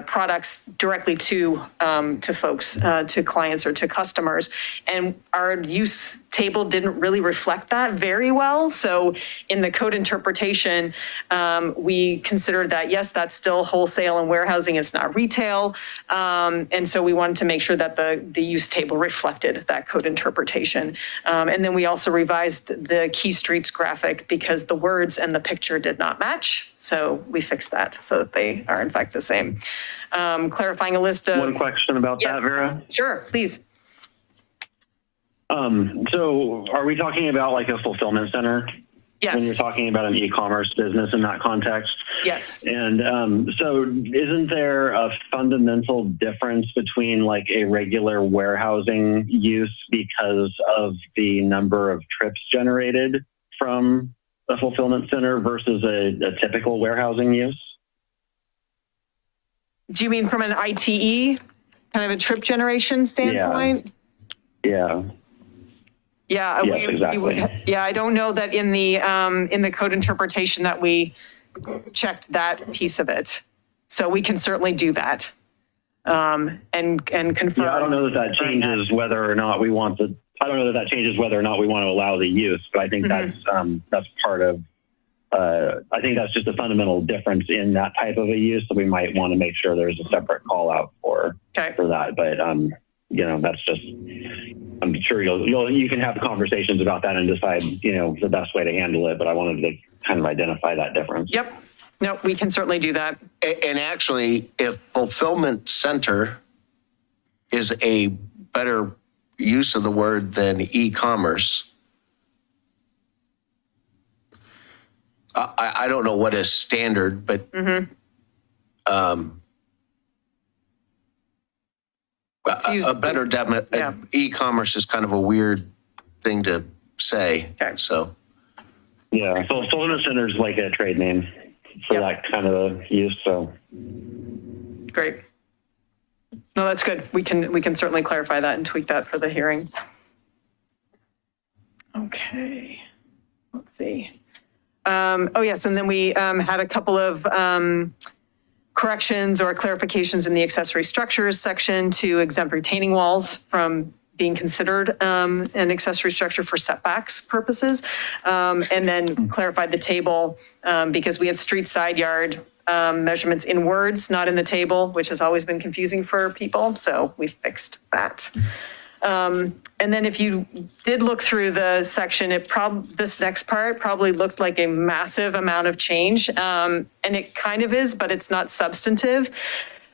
products directly to folks, to clients or to customers. And our use table didn't really reflect that very well. So in the code interpretation, we considered that, yes, that's still wholesale and warehousing, it's not retail. And so we wanted to make sure that the use table reflected that code interpretation. And then we also revised the key streets graphic because the words and the picture did not match. So we fixed that so that they are in fact the same. Clarifying a list of. One question about that, Yes. Vera. Sure, please. So are we talking about like a fulfillment center? Yes. When you're talking about an e-commerce business in that context? Yes. And so isn't there a fundamental difference between like a regular warehousing use because of the number of trips generated from a fulfillment center versus a typical warehousing use? Do you mean from an ITE, kind of a trip generation standpoint? Yeah. Yeah, Yes, exactly. I don't know that in the code interpretation that we checked that piece of it. So we can certainly do that. And confirm. Yeah, I don't know that changes whether or not we want to allow the use, but I think that's part of, I think that's just a fundamental difference in that type of a use that we might want to make sure there's a separate call out for that. But, that's just, I'm sure you can have conversations about that and decide, the best way to handle it. But I wanted to kind of identify that difference. Yep. No, we can certainly do that. And actually, if fulfillment center is a better use of the word than e-commerce, I don't know what is standard, but a better e-commerce is kind of a weird thing to say. Okay. So. Yeah, so fulfillment center is like a trade name for that kind of use. So. Great. No, that's good. We can certainly clarify that and tweak that for the hearing. Okay. Let's see. Oh, yes. And then we had a couple of corrections or clarifications in the accessory structures section to exempt retaining walls from being considered an accessory structure for setbacks purposes. And then clarified the table because we had street side yard measurements in words, not in the table, which has always been confusing for people. So we fixed that. And then if you did look through the section, this next part probably looked like a massive amount of change. And it kind of is, but it's not substantive.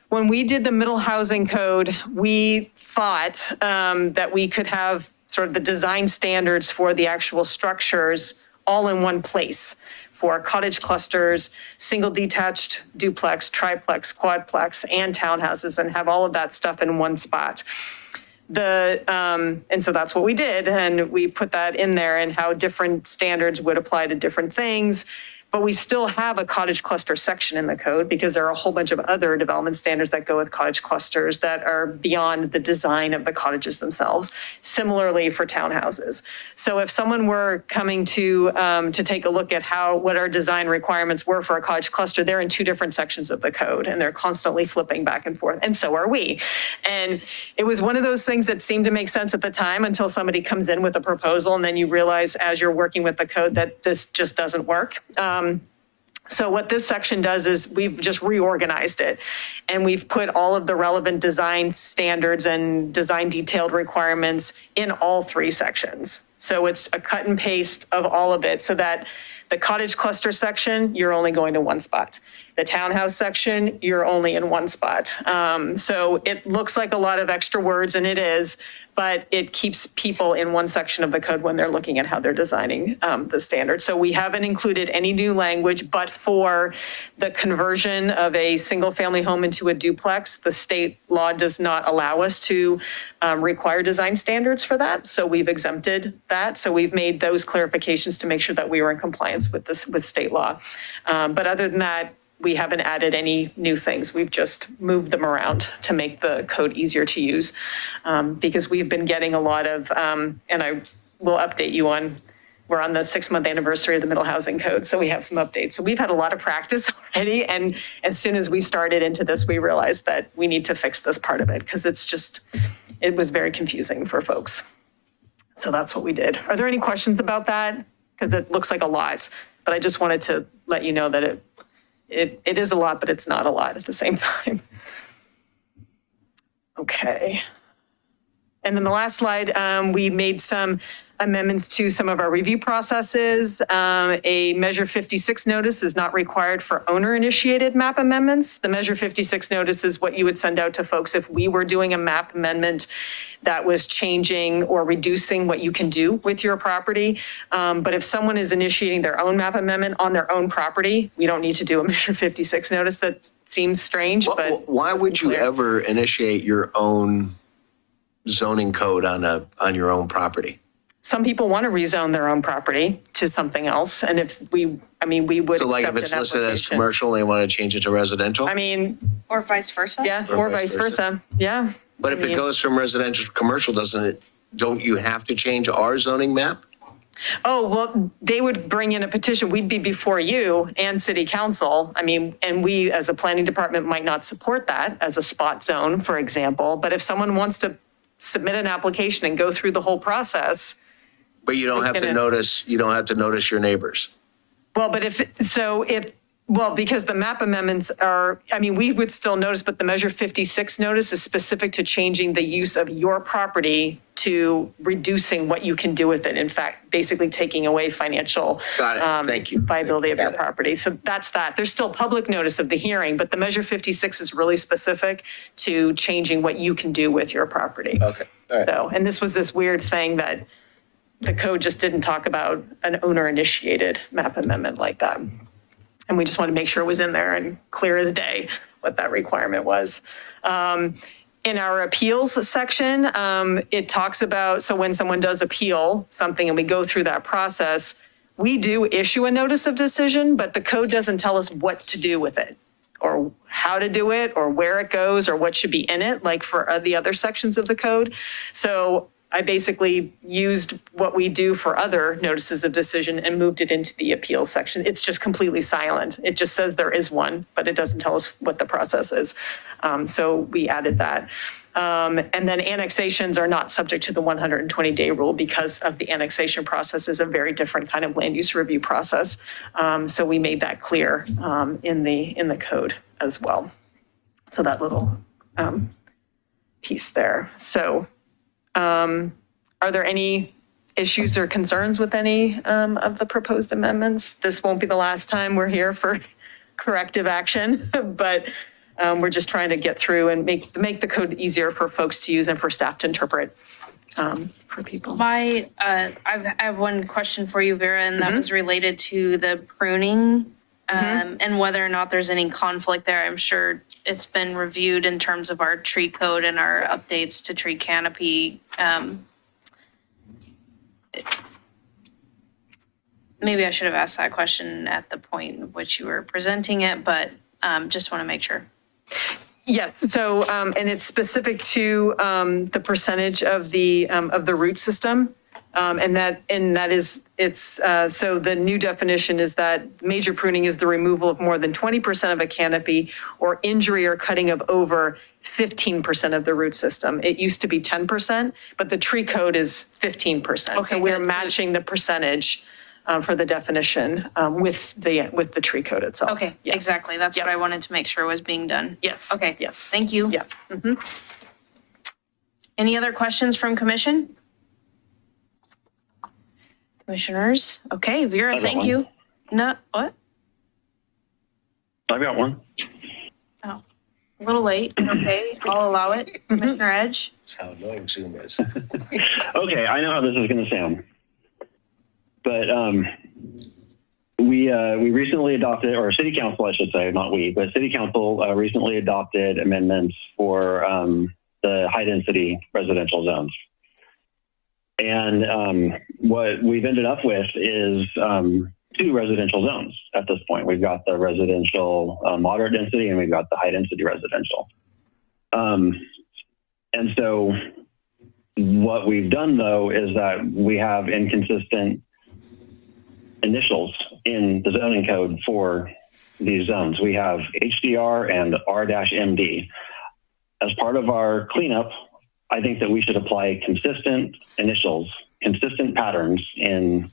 When we did the middle housing code, we thought that we could have sort of the design standards for the actual structures all in one place for cottage clusters, single detached duplex, triplex, quadplex, and townhouses, and have all of that stuff in one spot. And so that's what we did. And we put that in there and how different standards would apply to different things. But we still have a cottage cluster section in the code because there are a whole bunch of other development standards that go with cottage clusters that are beyond the design of the cottages themselves. Similarly for townhouses. So if someone were coming to take a look at what our design requirements were for a cottage cluster, they're in two different sections of the code and they're constantly flipping back and forth. And so are we. And it was one of those things that seemed to make sense at the time until somebody comes in with a proposal and then you realize as you're working with the code that this just doesn't work. So what this section does is we've just reorganized it and we've put all of the relevant design standards and design detailed requirements in all three sections. So it's a cut and paste of all of it so that the cottage cluster section, you're only going to one spot. The townhouse section, you're only in one spot. So it looks like a lot of extra words, and it is, but it keeps people in one section of the code when they're looking at how they're designing the standard. So we haven't included any new language, but for the conversion of a single family home into a duplex, the state law does not allow us to require design standards for that. So we've exempted that. So we've made those clarifications to make sure that we were in compliance with state law. But other than that, we haven't added any new things. We've just moved them around to make the code easier to use because we've been getting a lot of, and I will update you on, we're on the 6-month anniversary of the middle housing code. So we have some updates. So we've had a lot of practice already. And as soon as we started into this, we realized that we need to fix this part of it because it was very confusing for folks. So that's what we did. Are there any questions about that? Because it looks like a lot, but I just wanted to let you know that it is a lot, but it's not a lot at the same time. Okay. And then the last slide, we made some amendments to some of our review processes. A Measure 56 notice is not required for owner-initiated map amendments. The Measure 56 notice is what you would send out to folks if we were doing a map amendment that was changing or reducing what you can do with your property. But if someone is initiating their own map amendment on their own property, we don't need to do a Measure 56 notice. That seems strange, but. Why would you ever initiate your own zoning code on your own property? Some people want to rezone their own property to something else. And if we would. So like if it's listed as commercial, they want to change it to residential? I mean, Or vice versa? yeah, or vice versa. Yeah. But if it goes from residential to commercial, don't you have to change our zoning map? Oh, well, they would bring in a petition. We'd be before you and city council. I mean, and we as a planning department might not support that as a spot zone, for example. But if someone wants to submit an application and go through the whole process. But you don't have to notice your neighbors. Well, but because the map amendments are, we would still notice, but the Measure 56 notice is specific to changing the use of your property to reducing what you can do with it. In fact, basically taking away financial Thank you. viability of your property. So that's that. There's still public notice of the hearing, but the Measure 56 is really specific to changing what you can do with your property. Okay, all right. So, and this was this weird thing that the code just didn't talk about an owner-initiated map amendment like that. And we just wanted to make sure it was in there and clear as day what that requirement was. In our appeals section, it talks about, so when someone does appeal something and we go through that process, we do issue a notice of decision, but the code doesn't tell us what to do with it or how to do it or where it goes or what should be in it, like for the other sections of the code. So I basically used what we do for other notices of decision and moved it into the appeals section. It's just completely silent. It just says there is one, but it doesn't tell us what the process is. So we added that. And then annexations are not subject to the 120-day rule because of the annexation process is a very different kind of land use review process. So we made that clear in the code as well. So that little piece there. So are there any issues or concerns with any of the proposed amendments? This won't be the last time we're here for corrective action, but we're just trying to get through and make the code easier for folks to use and for staff to interpret for people. I have one question for you, Vera, and that was related to the pruning and whether or not there's any conflict there. I'm sure it's been reviewed in terms of our tree code and our updates to tree canopy. Maybe I should have asked that question at the point of which you were presenting it, but just want to make sure. Yes, so, and it's specific to the percentage of the root system. And that is, so the new definition is that major pruning is the removal of more than 20% of a canopy or injury or cutting of over 15% of the root system. It used to be 10%, but the tree code is 15%. Okay, so we're good. matching the percentage for the definition with the tree code itself. Okay, Yeah. exactly. That's what I wanted to make sure was being done. Yes. Okay. Yes. Thank you. Yeah. Any other questions from commission? Commissioners? Okay, Vera, got thank one. you. No, what? I've got one. Oh, a little late. Okay, I'll allow it. Commissioner Edge? That's how annoying Zoom is. Okay, I know how this is going to sound, but we recently adopted, or City Council, I should say, not we, but City Council recently adopted amendments for the high-density residential zones. And what we've ended up with is two residential zones at this point. We've got the residential moderate density and we've got the high density residential. And so what we've done though is that we have inconsistent initials in the zoning code for these zones. We have HDR and R-MD. As part of our cleanup, I think that we should apply consistent initials consistent patterns in,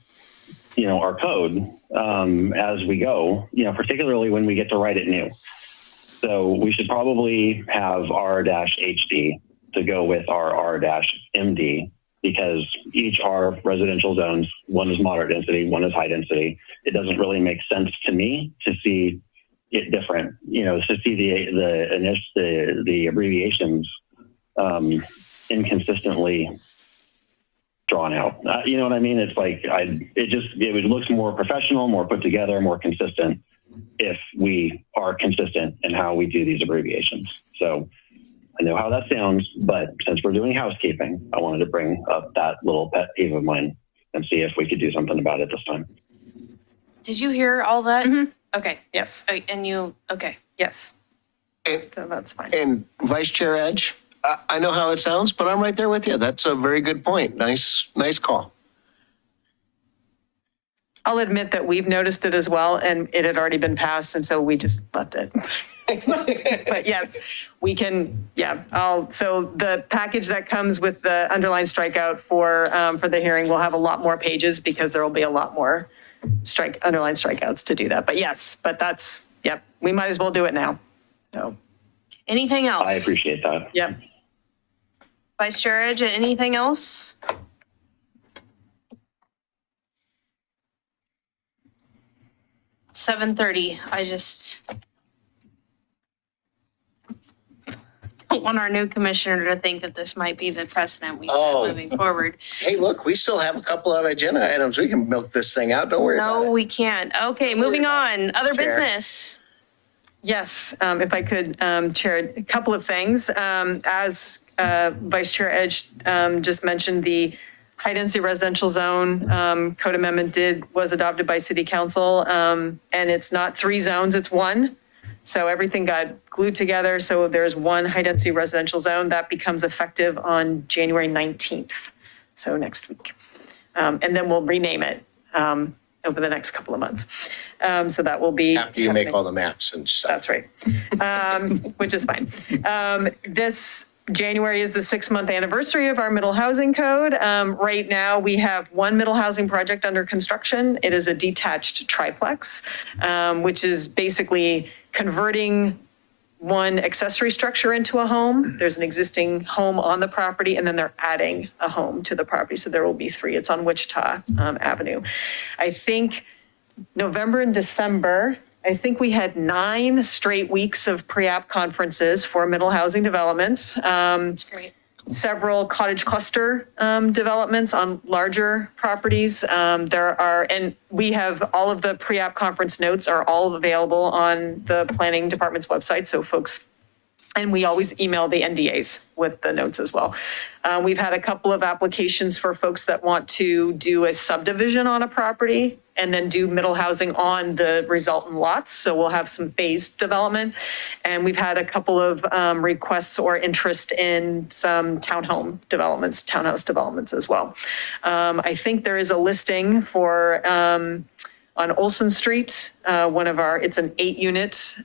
our code as we go, particularly when we get to write it new. So we should probably have R-HD to go with our R-MD, because each are residential zones. One is moderate density, one is high density. It doesn't really make sense to me to see it different, to see the abbreviations inconsistently drawn out. You know what I mean? It's like, it looks more professional, more put together, more consistent if we are consistent in how we do these abbreviations. So I know how that sounds, but since we're doing housekeeping, I wanted to bring up that little pet peeve of mine and see if we could do something about it this time. Did you hear all that? Mhm. Okay. Yes, Okay. yes. And, So that's fine. and Vice Chair Edge, I know how it sounds, but I'm right there with you. That's a very good point. Nice call. I'll admit that we've noticed it as well, and it had already been passed, and so we just left it. But yes, we can, so the package that comes with the underlined strikeout for the hearing will have a lot more pages, because there will be a lot more underlined strikeouts to do that. But yes, that's, we might as well do it now. So, Anything else? I appreciate that. yep. Vice Chair Edge, anything else? It's 7:30. I just don't want our new commissioner to think that this might be the precedent we set Oh. moving forward. Hey, look, we still have a couple of agenda items. We can milk this thing out. Don't worry about No, it. we can't. Okay, moving on. Other Chair. business. Yes, if I could, Chair, a couple of things. As Vice Chair Edge just mentioned, the high-density residential zone code amendment was adopted by City Council, and it's not 3 zones, it's 1. So everything got glued together. So there's 1 high-density residential zone that becomes effective on January 19th, so next week. And then we'll rename it over the next couple of months. So that will be After you make happening. all the maps and stuff. That's right, which is fine. This January is the 6-month anniversary of our middle housing code. Right now, we have 1 middle housing project under construction. It is a detached triplex, which is basically converting 1 accessory structure into a home. There's an existing home on the property, and then they're adding a home to the property. So there will be 3. It's on Wichita Avenue. I think November and December, I think we had 9 straight weeks of pre-app conferences for middle housing developments. That's great. Several cottage cluster developments on larger properties. And we have all of the pre-app conference notes are all available on the planning department's website. So folks, and we always email the NDAs with the notes as well. We've had a couple of applications for folks that want to do a subdivision on a property and then do middle housing on the resultant lots. So we'll have some phased development. And we've had a couple of requests or interest in some townhouse developments as well. I think there is a listing for on Olson Street, it's an 8-unit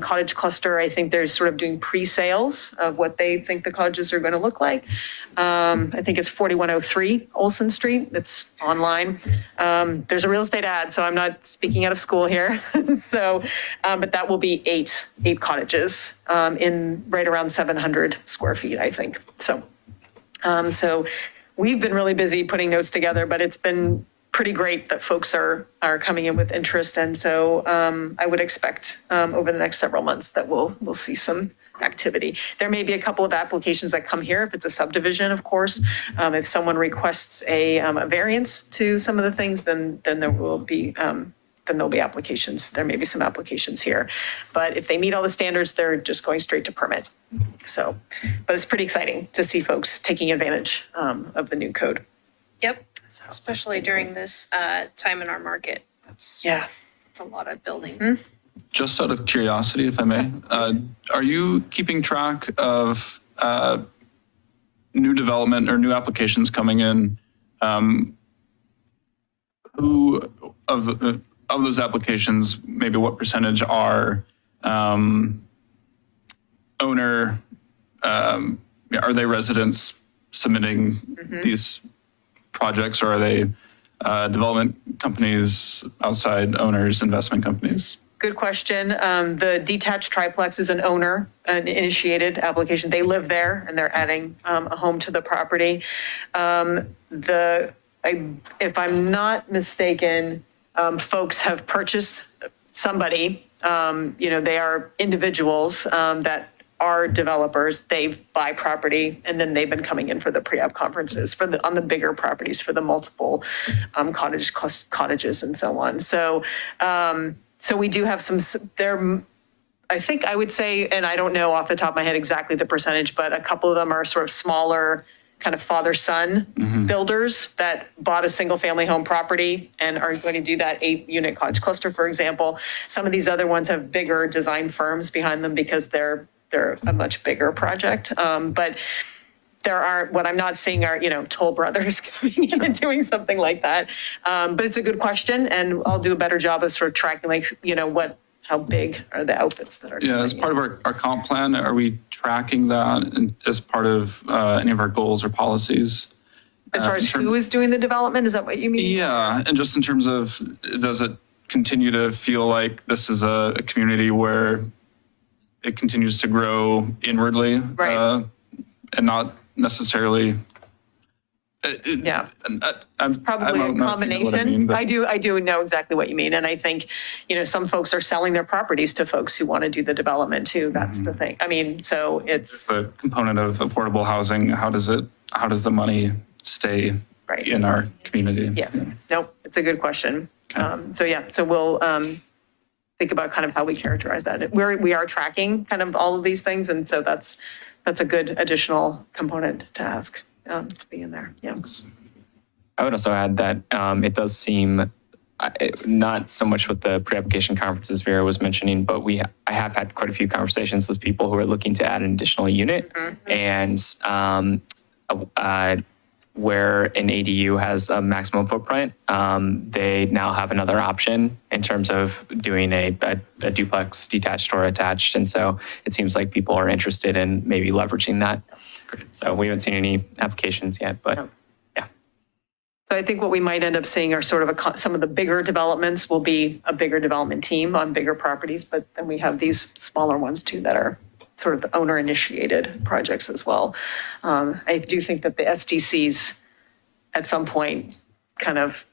cottage cluster. I think they're sort of doing pre-sales of what they think the cottages are going to look like. I think it's 4103 Olson Street. It's online. There's a real estate ad, so I'm not speaking out of school here. So, but that will be eight cottages in right around 700 square feet, I think. So we've been really busy putting notes together, but it's been pretty great that folks are coming in with interest. And so I would expect over the next several months that we'll see some activity. There may be a couple of applications that come here if it's a subdivision, of course. If someone requests a variance to some of the things, then there will be there'll be applications. There may be some applications here. But if they meet all the standards, they're just going straight to permit. So, but it's pretty exciting to see folks taking advantage of the new code. Yep. Especially during this time in our market. That's a lot of building. Just out of curiosity, if I may, are you keeping track of new development or new applications coming in? Who of those applications, maybe what percentage are owner, are they residents submitting these projects, or are they development companies, outside owners, investment companies? Good question. The detached triplex is an owner, an initiated application. They live there and they're adding a home to the property. If I'm not mistaken, folks have purchased somebody, they are individuals that are developers. They buy property and then they've been coming in for the pre-app conferences on the bigger properties for the multiple cottages and so on. So we do have there. I think I would say, and I don't know off the top of my head exactly the percentage, but a couple of them are sort of smaller kind of father-son builders that bought a single-family home property and are going to do that 8-unit cottage cluster, for example. Some of these other ones have bigger design firms behind them because they're a much bigger project. But what I'm not seeing are, Toll Brothers coming in and doing something like that. But it's a good question, and I'll do a better job of sort of tracking, how big are the outfits that are Yeah, as part of our comp plan, are we tracking that as part of any of our goals or policies? As far as who is doing the development, is that what you mean? Yeah, and just in terms of, does it continue to feel like this is a community where it continues to grow inwardly? Right. And not necessarily. Yeah. It's Probably a combination. I do know exactly what you mean. And I think, some folks are selling their properties to folks who want to do the development too. That's the thing. I mean, so it's the component of affordable housing. How does the money stay right in our community? Yes. Yeah. Nope. It's a good question. Okay. So we'll think about kind of how we characterize that. We are tracking kind of all of these things. And so that's a good additional component to ask. To be in there, yeah. I would also add that it does seem, not so much with the pre-application conferences Vera was mentioning, but I have had quite a few conversations with people who are looking to add an additional unit, and where an ADU has a maximum footprint, they now have another option in terms of doing a duplex, detached or attached, and so it seems like people are interested in maybe leveraging that. So we haven't seen any applications yet, but yeah. So I think what we might end up seeing are sort of some of the bigger developments will be a bigger development team on bigger properties, but then we have these smaller ones too that are sort of owner-initiated projects as well. I do think that the SDCs at some point kind of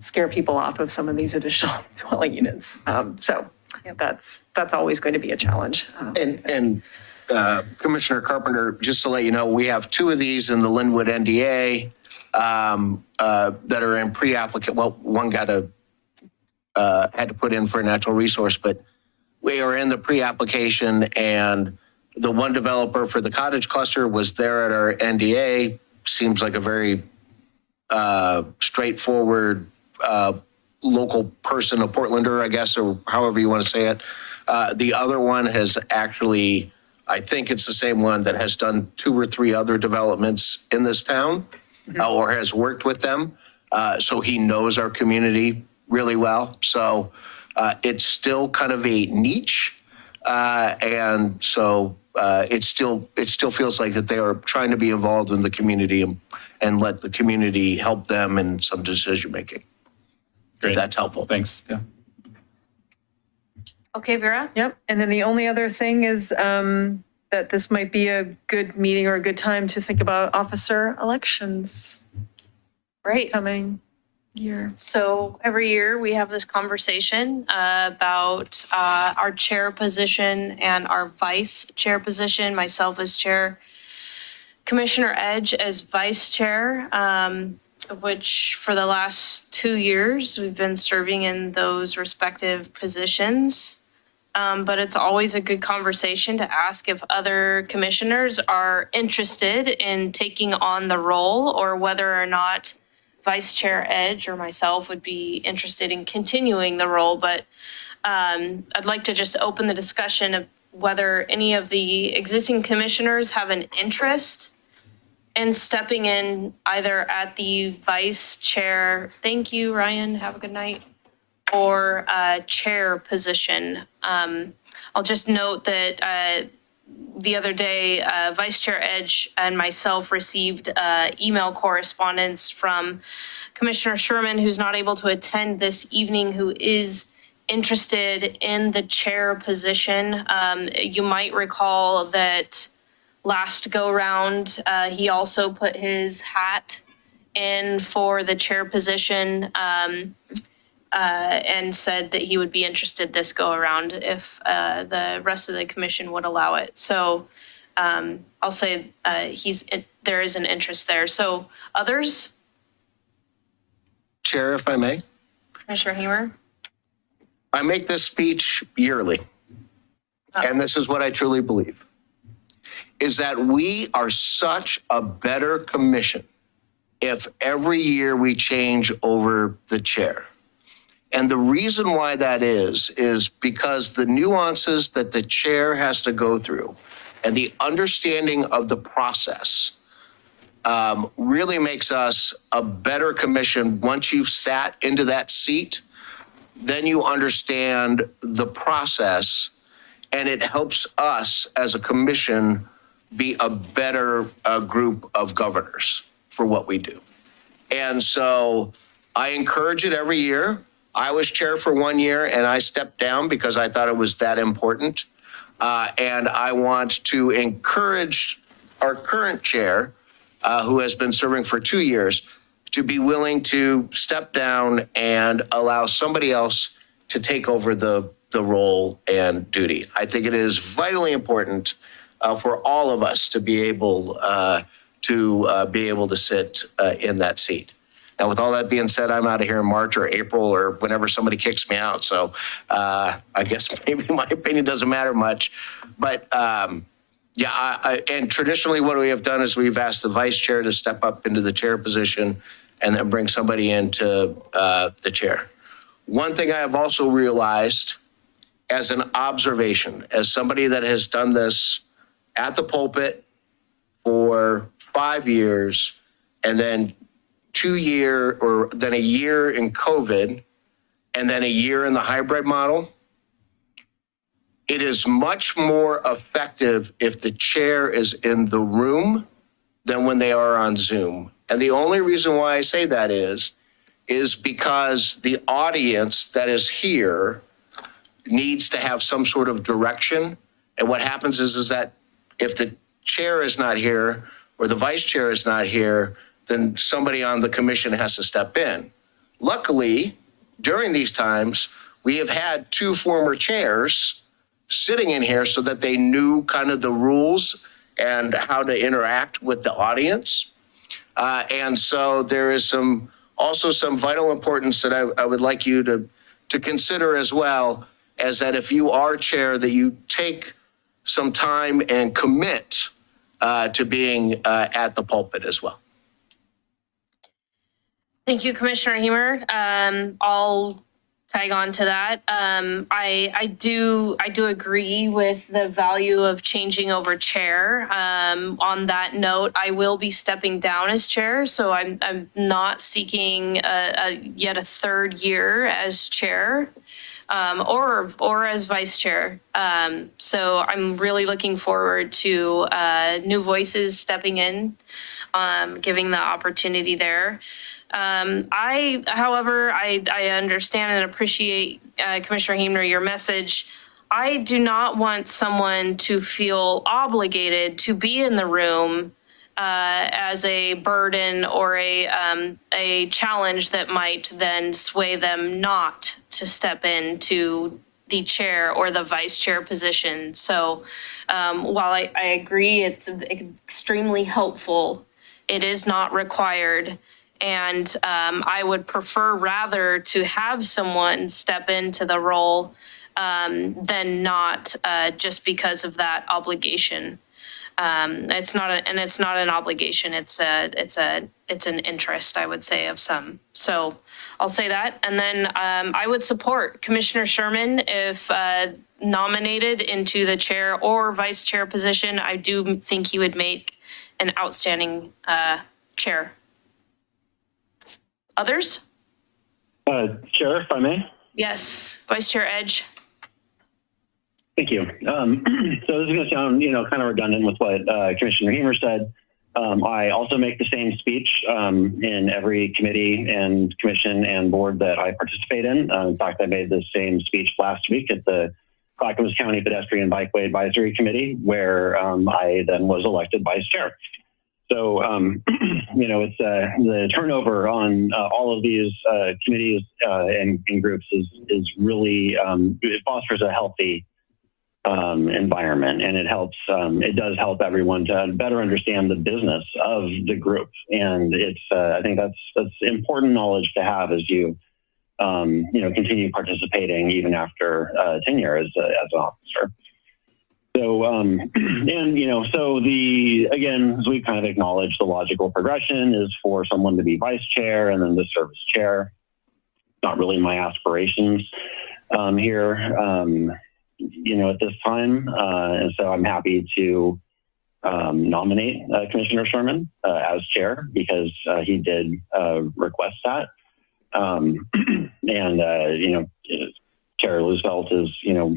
scare people off of some of these additional dwelling units. So that's always going to be a challenge. Commissioner Carpenter, just to let you know, we have 2 of these in the Linwood NDA that are in pre-applicant. Well, one had to put in for a natural resource, but we are in the pre-application, and the one developer for the cottage cluster was there at our NDA. Seems like a very straightforward local person, a Portlander, I guess, or however you want to say it. The other one has actually, I think it's the same one that has done 2 or 3 other developments in this town or has worked with them. So he knows our community really well. So it's still kind of a niche. And so it still feels like that they are trying to be involved in the community and let the community help them in some decision making. If that's helpful. Thanks. Yeah. Okay, Vera? Yep. And then the only other thing is that this might be a good meeting or a good time to think about officer elections Great. coming year. So every year we have this conversation about our chair position and our vice chair position, myself as chair, Commissioner Edge as vice chair, which for the last 2 years we've been serving in those respective positions. But it's always a good conversation to ask if other commissioners are interested in taking on the role, or whether or not Vice Chair Edge or myself would be interested in continuing the role. But I'd like to just open the discussion of whether any of the existing commissioners have an interest in stepping in either at the vice chair, thank you, Ryan, have a good night, or chair position. I'll just note that the other day, Vice Chair Edge and myself received email correspondence from Commissioner Sherman, who's not able to attend this evening, who is interested in the chair position. You might recall that last go round, he also put his hat in for the chair position, and said that he would be interested this go around if the rest of the commission would allow it. So I'll say there is an interest there. So others? Chair, if I may, Commissioner Hamer? I make this speech yearly. And this is what I truly believe, is that we are such a better commission if every year we change over the chair. And the reason why that is because the nuances that the chair has to go through and the understanding of the process really makes us a better commission. Once you've sat into that seat, then you understand the process, and it helps us as a commission be a better group of governors for what we do. And so I encourage it every year. I was chair for 1 year and I stepped down because I thought it was that important. And I want to encourage our current chair, who has been serving for 2 years, to be willing to step down and allow somebody else to take over the role and duty. I think it is vitally important for all of us to be able to sit in that seat. Now, with all that being said, I'm out of here in March or April or whenever somebody kicks me out. So I guess maybe my opinion doesn't matter much. But and traditionally what we have done is we've asked the vice chair to step up into the chair position and then bring somebody into the chair. One thing I have also realized as an observation, as somebody that has done this at the pulpit for 5 years and then then a year in COVID, and then a year in the hybrid model, it is much more effective if the chair is in the room than when they are on Zoom. And the only reason why I say that is because the audience that is here needs to have some sort of direction. And what happens is that if the chair is not here or the vice chair is not here, then somebody on the commission has to step in. Luckily, during these times, we have had 2 former chairs sitting in here so that they knew kind of the rules and how to interact with the audience. And so there is also some vital importance that I would like you to consider as well, as that if you are chair, that you take some time and commit to being at the pulpit as well. Thank you, Commissioner Hemer. I'll tag on to that. I do agree with the value of changing over chair. On that note, I will be stepping down as chair, so I'm not seeking yet a 3rd year as chair. Or as vice chair. So I'm really looking forward to new voices stepping in, giving the opportunity there. However, I understand and appreciate, Commissioner Heemner, your message. I do not want someone to feel obligated to be in the room as a burden or a challenge that might then sway them not to step into the chair or the vice chair position. So while I agree it's extremely helpful, it is not required. And I would prefer rather to have someone step into the role than not, just because of that obligation. It's not an obligation. It's an interest, I would say, of some. So I'll say that. And then I would support Commissioner Sherman if nominated into the chair or vice chair position. I do think he would make an outstanding chair. Others? Chair, if I may. Yes, Vice Chair Edge. Thank you. So this is going to sound, kind of redundant with what Commissioner Hemer said. I also make the same speech in every committee and commission and board that I participate in. In fact, I made the same speech last week at the Clackamas County Pedestrian Bikeway Advisory Committee, where I then was elected vice chair. So, it's the turnover on all of these committees and groups is really, it fosters a healthy environment, and it does help everyone to better understand the business of the group. And it's, I think that's important knowledge to have as you, continue participating even after tenure as an officer. So, again, as we kind of acknowledge, the logical progression is for someone to be vice chair and then to serve as chair. Not really my aspirations here, at this time. And so I'm happy to nominate Commissioner Sherman as chair because he did request that. Chair Roosevelt is,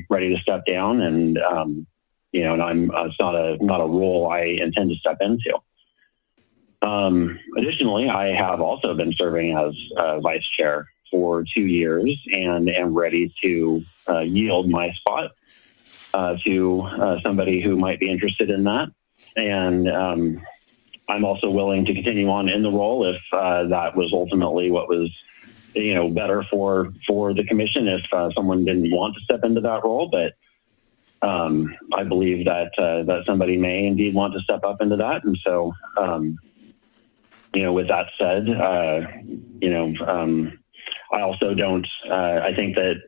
ready to step down, and and it's not a role I intend to step into. Additionally, I have also been serving as vice chair for 2 years and am ready to yield my spot to somebody who might be interested in that. And I'm also willing to continue on in the role if that was ultimately what was, better for the commission if someone didn't want to step into that role. But I believe that somebody may indeed want to step up into that. And so, with that said, I also don't, I think that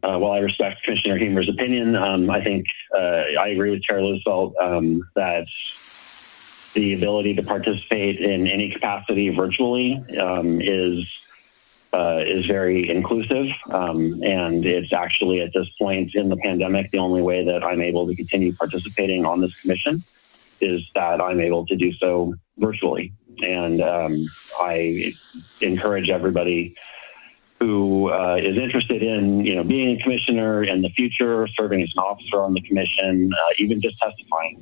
while I respect Commissioner Hemer's opinion, I think I agree with Chair Roosevelt that the ability to participate in any capacity virtually is very inclusive. And it's actually at this point in the pandemic, the only way that I'm able to continue participating on this commission is that I'm able to do so virtually. And I encourage everybody who is interested in, being a commissioner in the future, serving as an officer on the commission, even just testifying,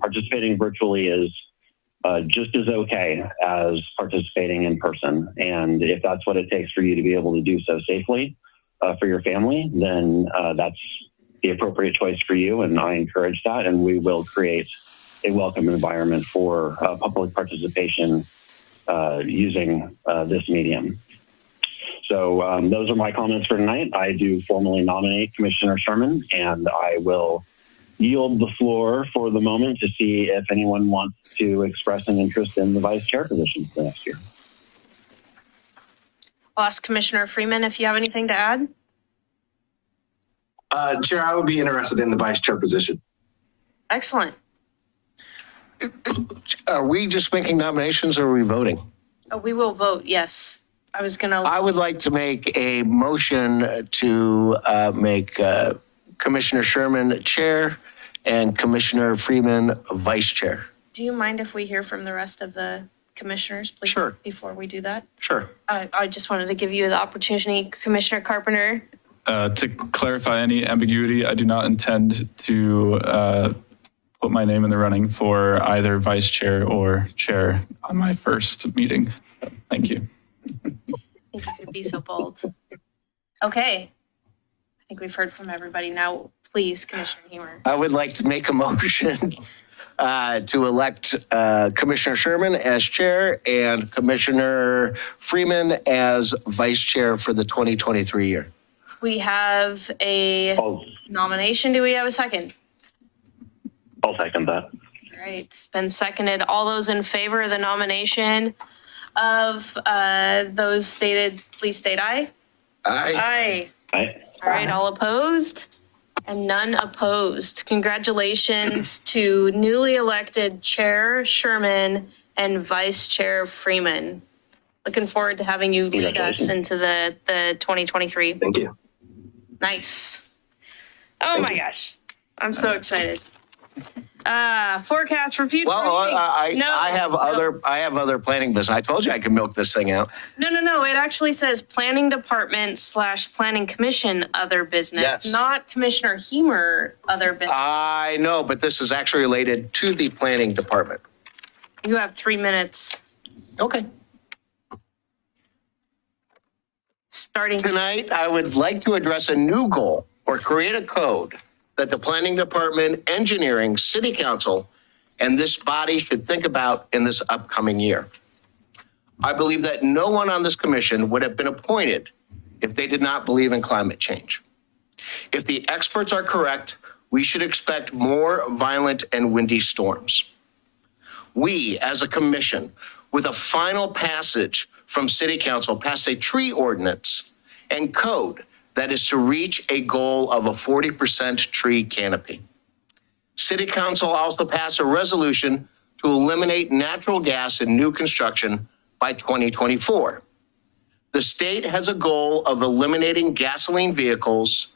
participating virtually is just as okay as participating in person. And if that's what it takes for you to be able to do so safely for your family, then that's the appropriate choice for you. And I encourage that. And we will create a welcome environment for public participation using this medium. So those are my comments for tonight. I do formally nominate Commissioner Sherman, and I will yield the floor for the moment to see if anyone wants to express an interest in the vice chair position for next year. I'll ask Commissioner Freeman if you have anything to add. Chair, I would be interested in the vice chair position. Excellent. Are we just making nominations or are we voting? Oh, we will vote, yes. I would like to make a motion to make Commissioner Sherman chair and Commissioner Freeman vice chair. Do you mind if we hear from the rest of the commissioners, please? Sure. Before we do that? Sure. I just wanted to give you the opportunity, Commissioner Carpenter. To clarify any ambiguity, I do not intend to put my name in the running for either vice chair or chair on my first meeting. Thank you. Thank you for being so bold. Okay. I think we've heard from everybody. Now, please, Commissioner Hemer. I would like to make a motion to elect Commissioner Sherman as chair and Commissioner Freeman as vice chair for the 2023 year. We have a nomination. Do we have a second? I'll second that. All right, it's been seconded. All those in favor of the nomination of those stated, please state aye. Aye. Aye. Aye. All right, all opposed? And none opposed. Congratulations to newly elected Chair Sherman and Vice Chair Freeman. Looking forward to having you lead us into the 2023. Thank you. Nice. Oh my gosh. I'm so excited. Forecast for future Well, meetings. I have other planning business. I told you I could milk this thing out. No. It actually says planning department / planning commission other business, Yes. not Commissioner Hemer other business. I know, but this is actually related to the planning department. You have 3 minutes Okay. starting. Tonight, I would like to address a new goal or create a code that the planning department, engineering, city council, and this body should think about in this upcoming year. I believe that no one on this commission would have been appointed if they did not believe in climate change. If the experts are correct, we should expect more violent and windy storms. We, as a commission, with a final passage from city council, passed a tree ordinance and code that is to reach a goal of a 40% tree canopy. City council also passed a resolution to eliminate natural gas in new construction by 2024. The state has a goal of eliminating gasoline vehicles,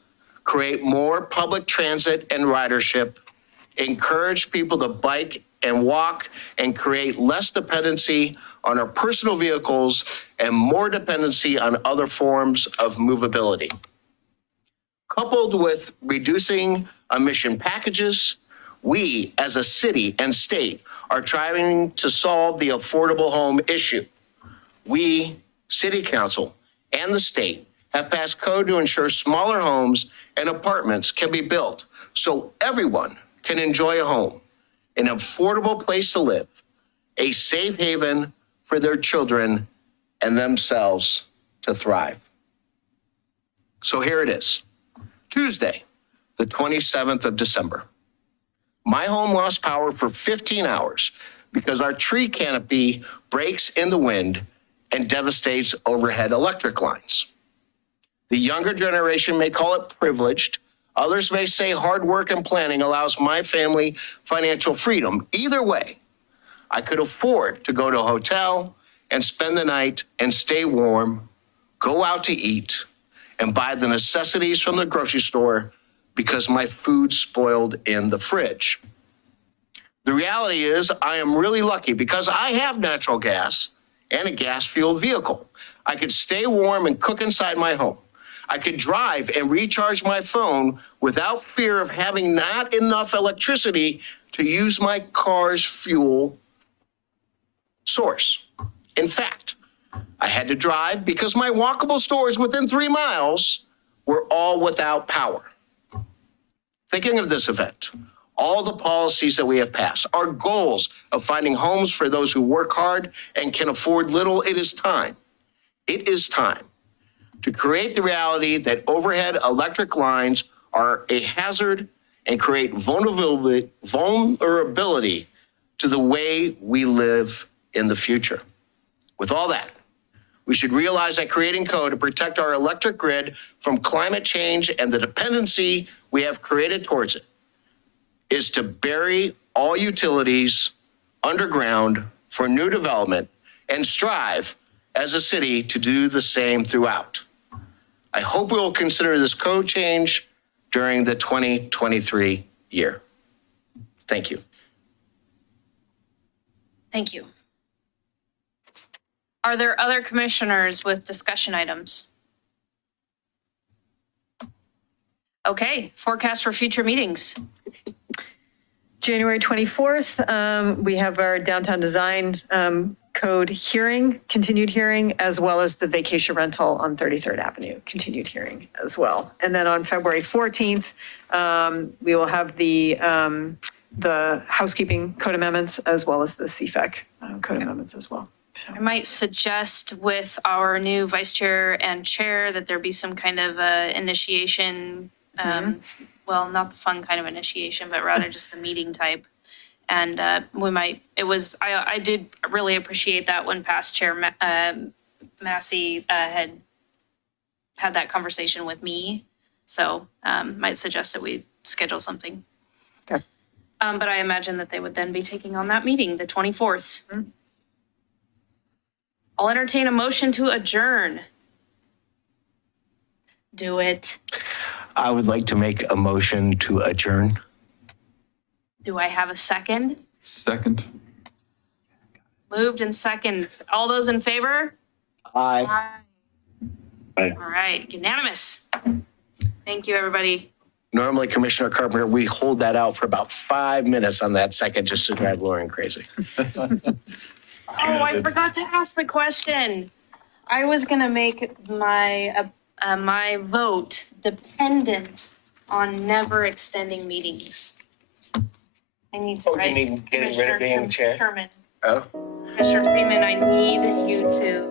create more public transit and ridership, encourage people to bike and walk, and create less dependency on our personal vehicles and more dependency on other forms of movability. Coupled with reducing emission packages, we as a city and state are trying to solve the affordable home issue. We, city council, and the state have passed code to ensure smaller homes and apartments can be built so everyone can enjoy a home, an affordable place to live, a safe haven for their children and themselves to thrive. So here it is, Tuesday, the 27th of December. My home lost power for 15 hours because our tree canopy breaks in the wind and devastates overhead electric lines. The younger generation may call it privileged. Others may say hard work and planning allows my family financial freedom. Either way, I could afford to go to a hotel and spend the night and stay warm, go out to eat, and buy the necessities from the grocery store because my food spoiled in the fridge. The reality is I am really lucky because I have natural gas and a gas-fueled vehicle. I could stay warm and cook inside my home. I could drive and recharge my phone without fear of having not enough electricity to use my car's fuel source. In fact, I had to drive because my walkable stores within 3 miles were all without power. Thinking of this event, all the policies that we have passed, our goals of finding homes for those who work hard and can afford little, it is time to create the reality that overhead electric lines are a hazard and create vulnerability to the way we live in the future. With all that, we should realize that creating code to protect our electric grid from climate change and the dependency we have created towards it is to bury all utilities underground for new development and strive as a city to do the same throughout. I hope we will consider this code change during the 2023 year. Thank you. Thank you. Are there other commissioners with discussion items? Okay, forecast for future meetings. January 24th, we have our downtown design code hearing, continued hearing, as well as the vacation rental on 33rd Avenue, continued hearing as well. And then on February 14th, we will have the housekeeping code amendments as well as the CIAC code amendments as well. I might suggest with our new vice chair and chair that there be some kind of initiation, well, not the fun kind of initiation, but rather just the meeting type. And I did really appreciate that when past Chair Massey had that conversation with me. So might suggest that we schedule something. Okay. But I imagine that they would then be taking on that meeting, the 24th. I'll entertain a motion to adjourn. Do it. I would like to make a motion to adjourn. Do I have a second? Second. Moved and second. All those in favor? Aye. Aye. All right, unanimous. Thank you, everybody. Normally, Commissioner Carpenter, we hold that out for about 5 minutes on that second just to drive Lauren crazy. Oh, I forgot to ask the question. I was gonna make my, my vote dependent on never extending meetings. I need to Oh, you write. mean getting rid of being chair? Sherman. Oh, Commissioner Freeman, I need you to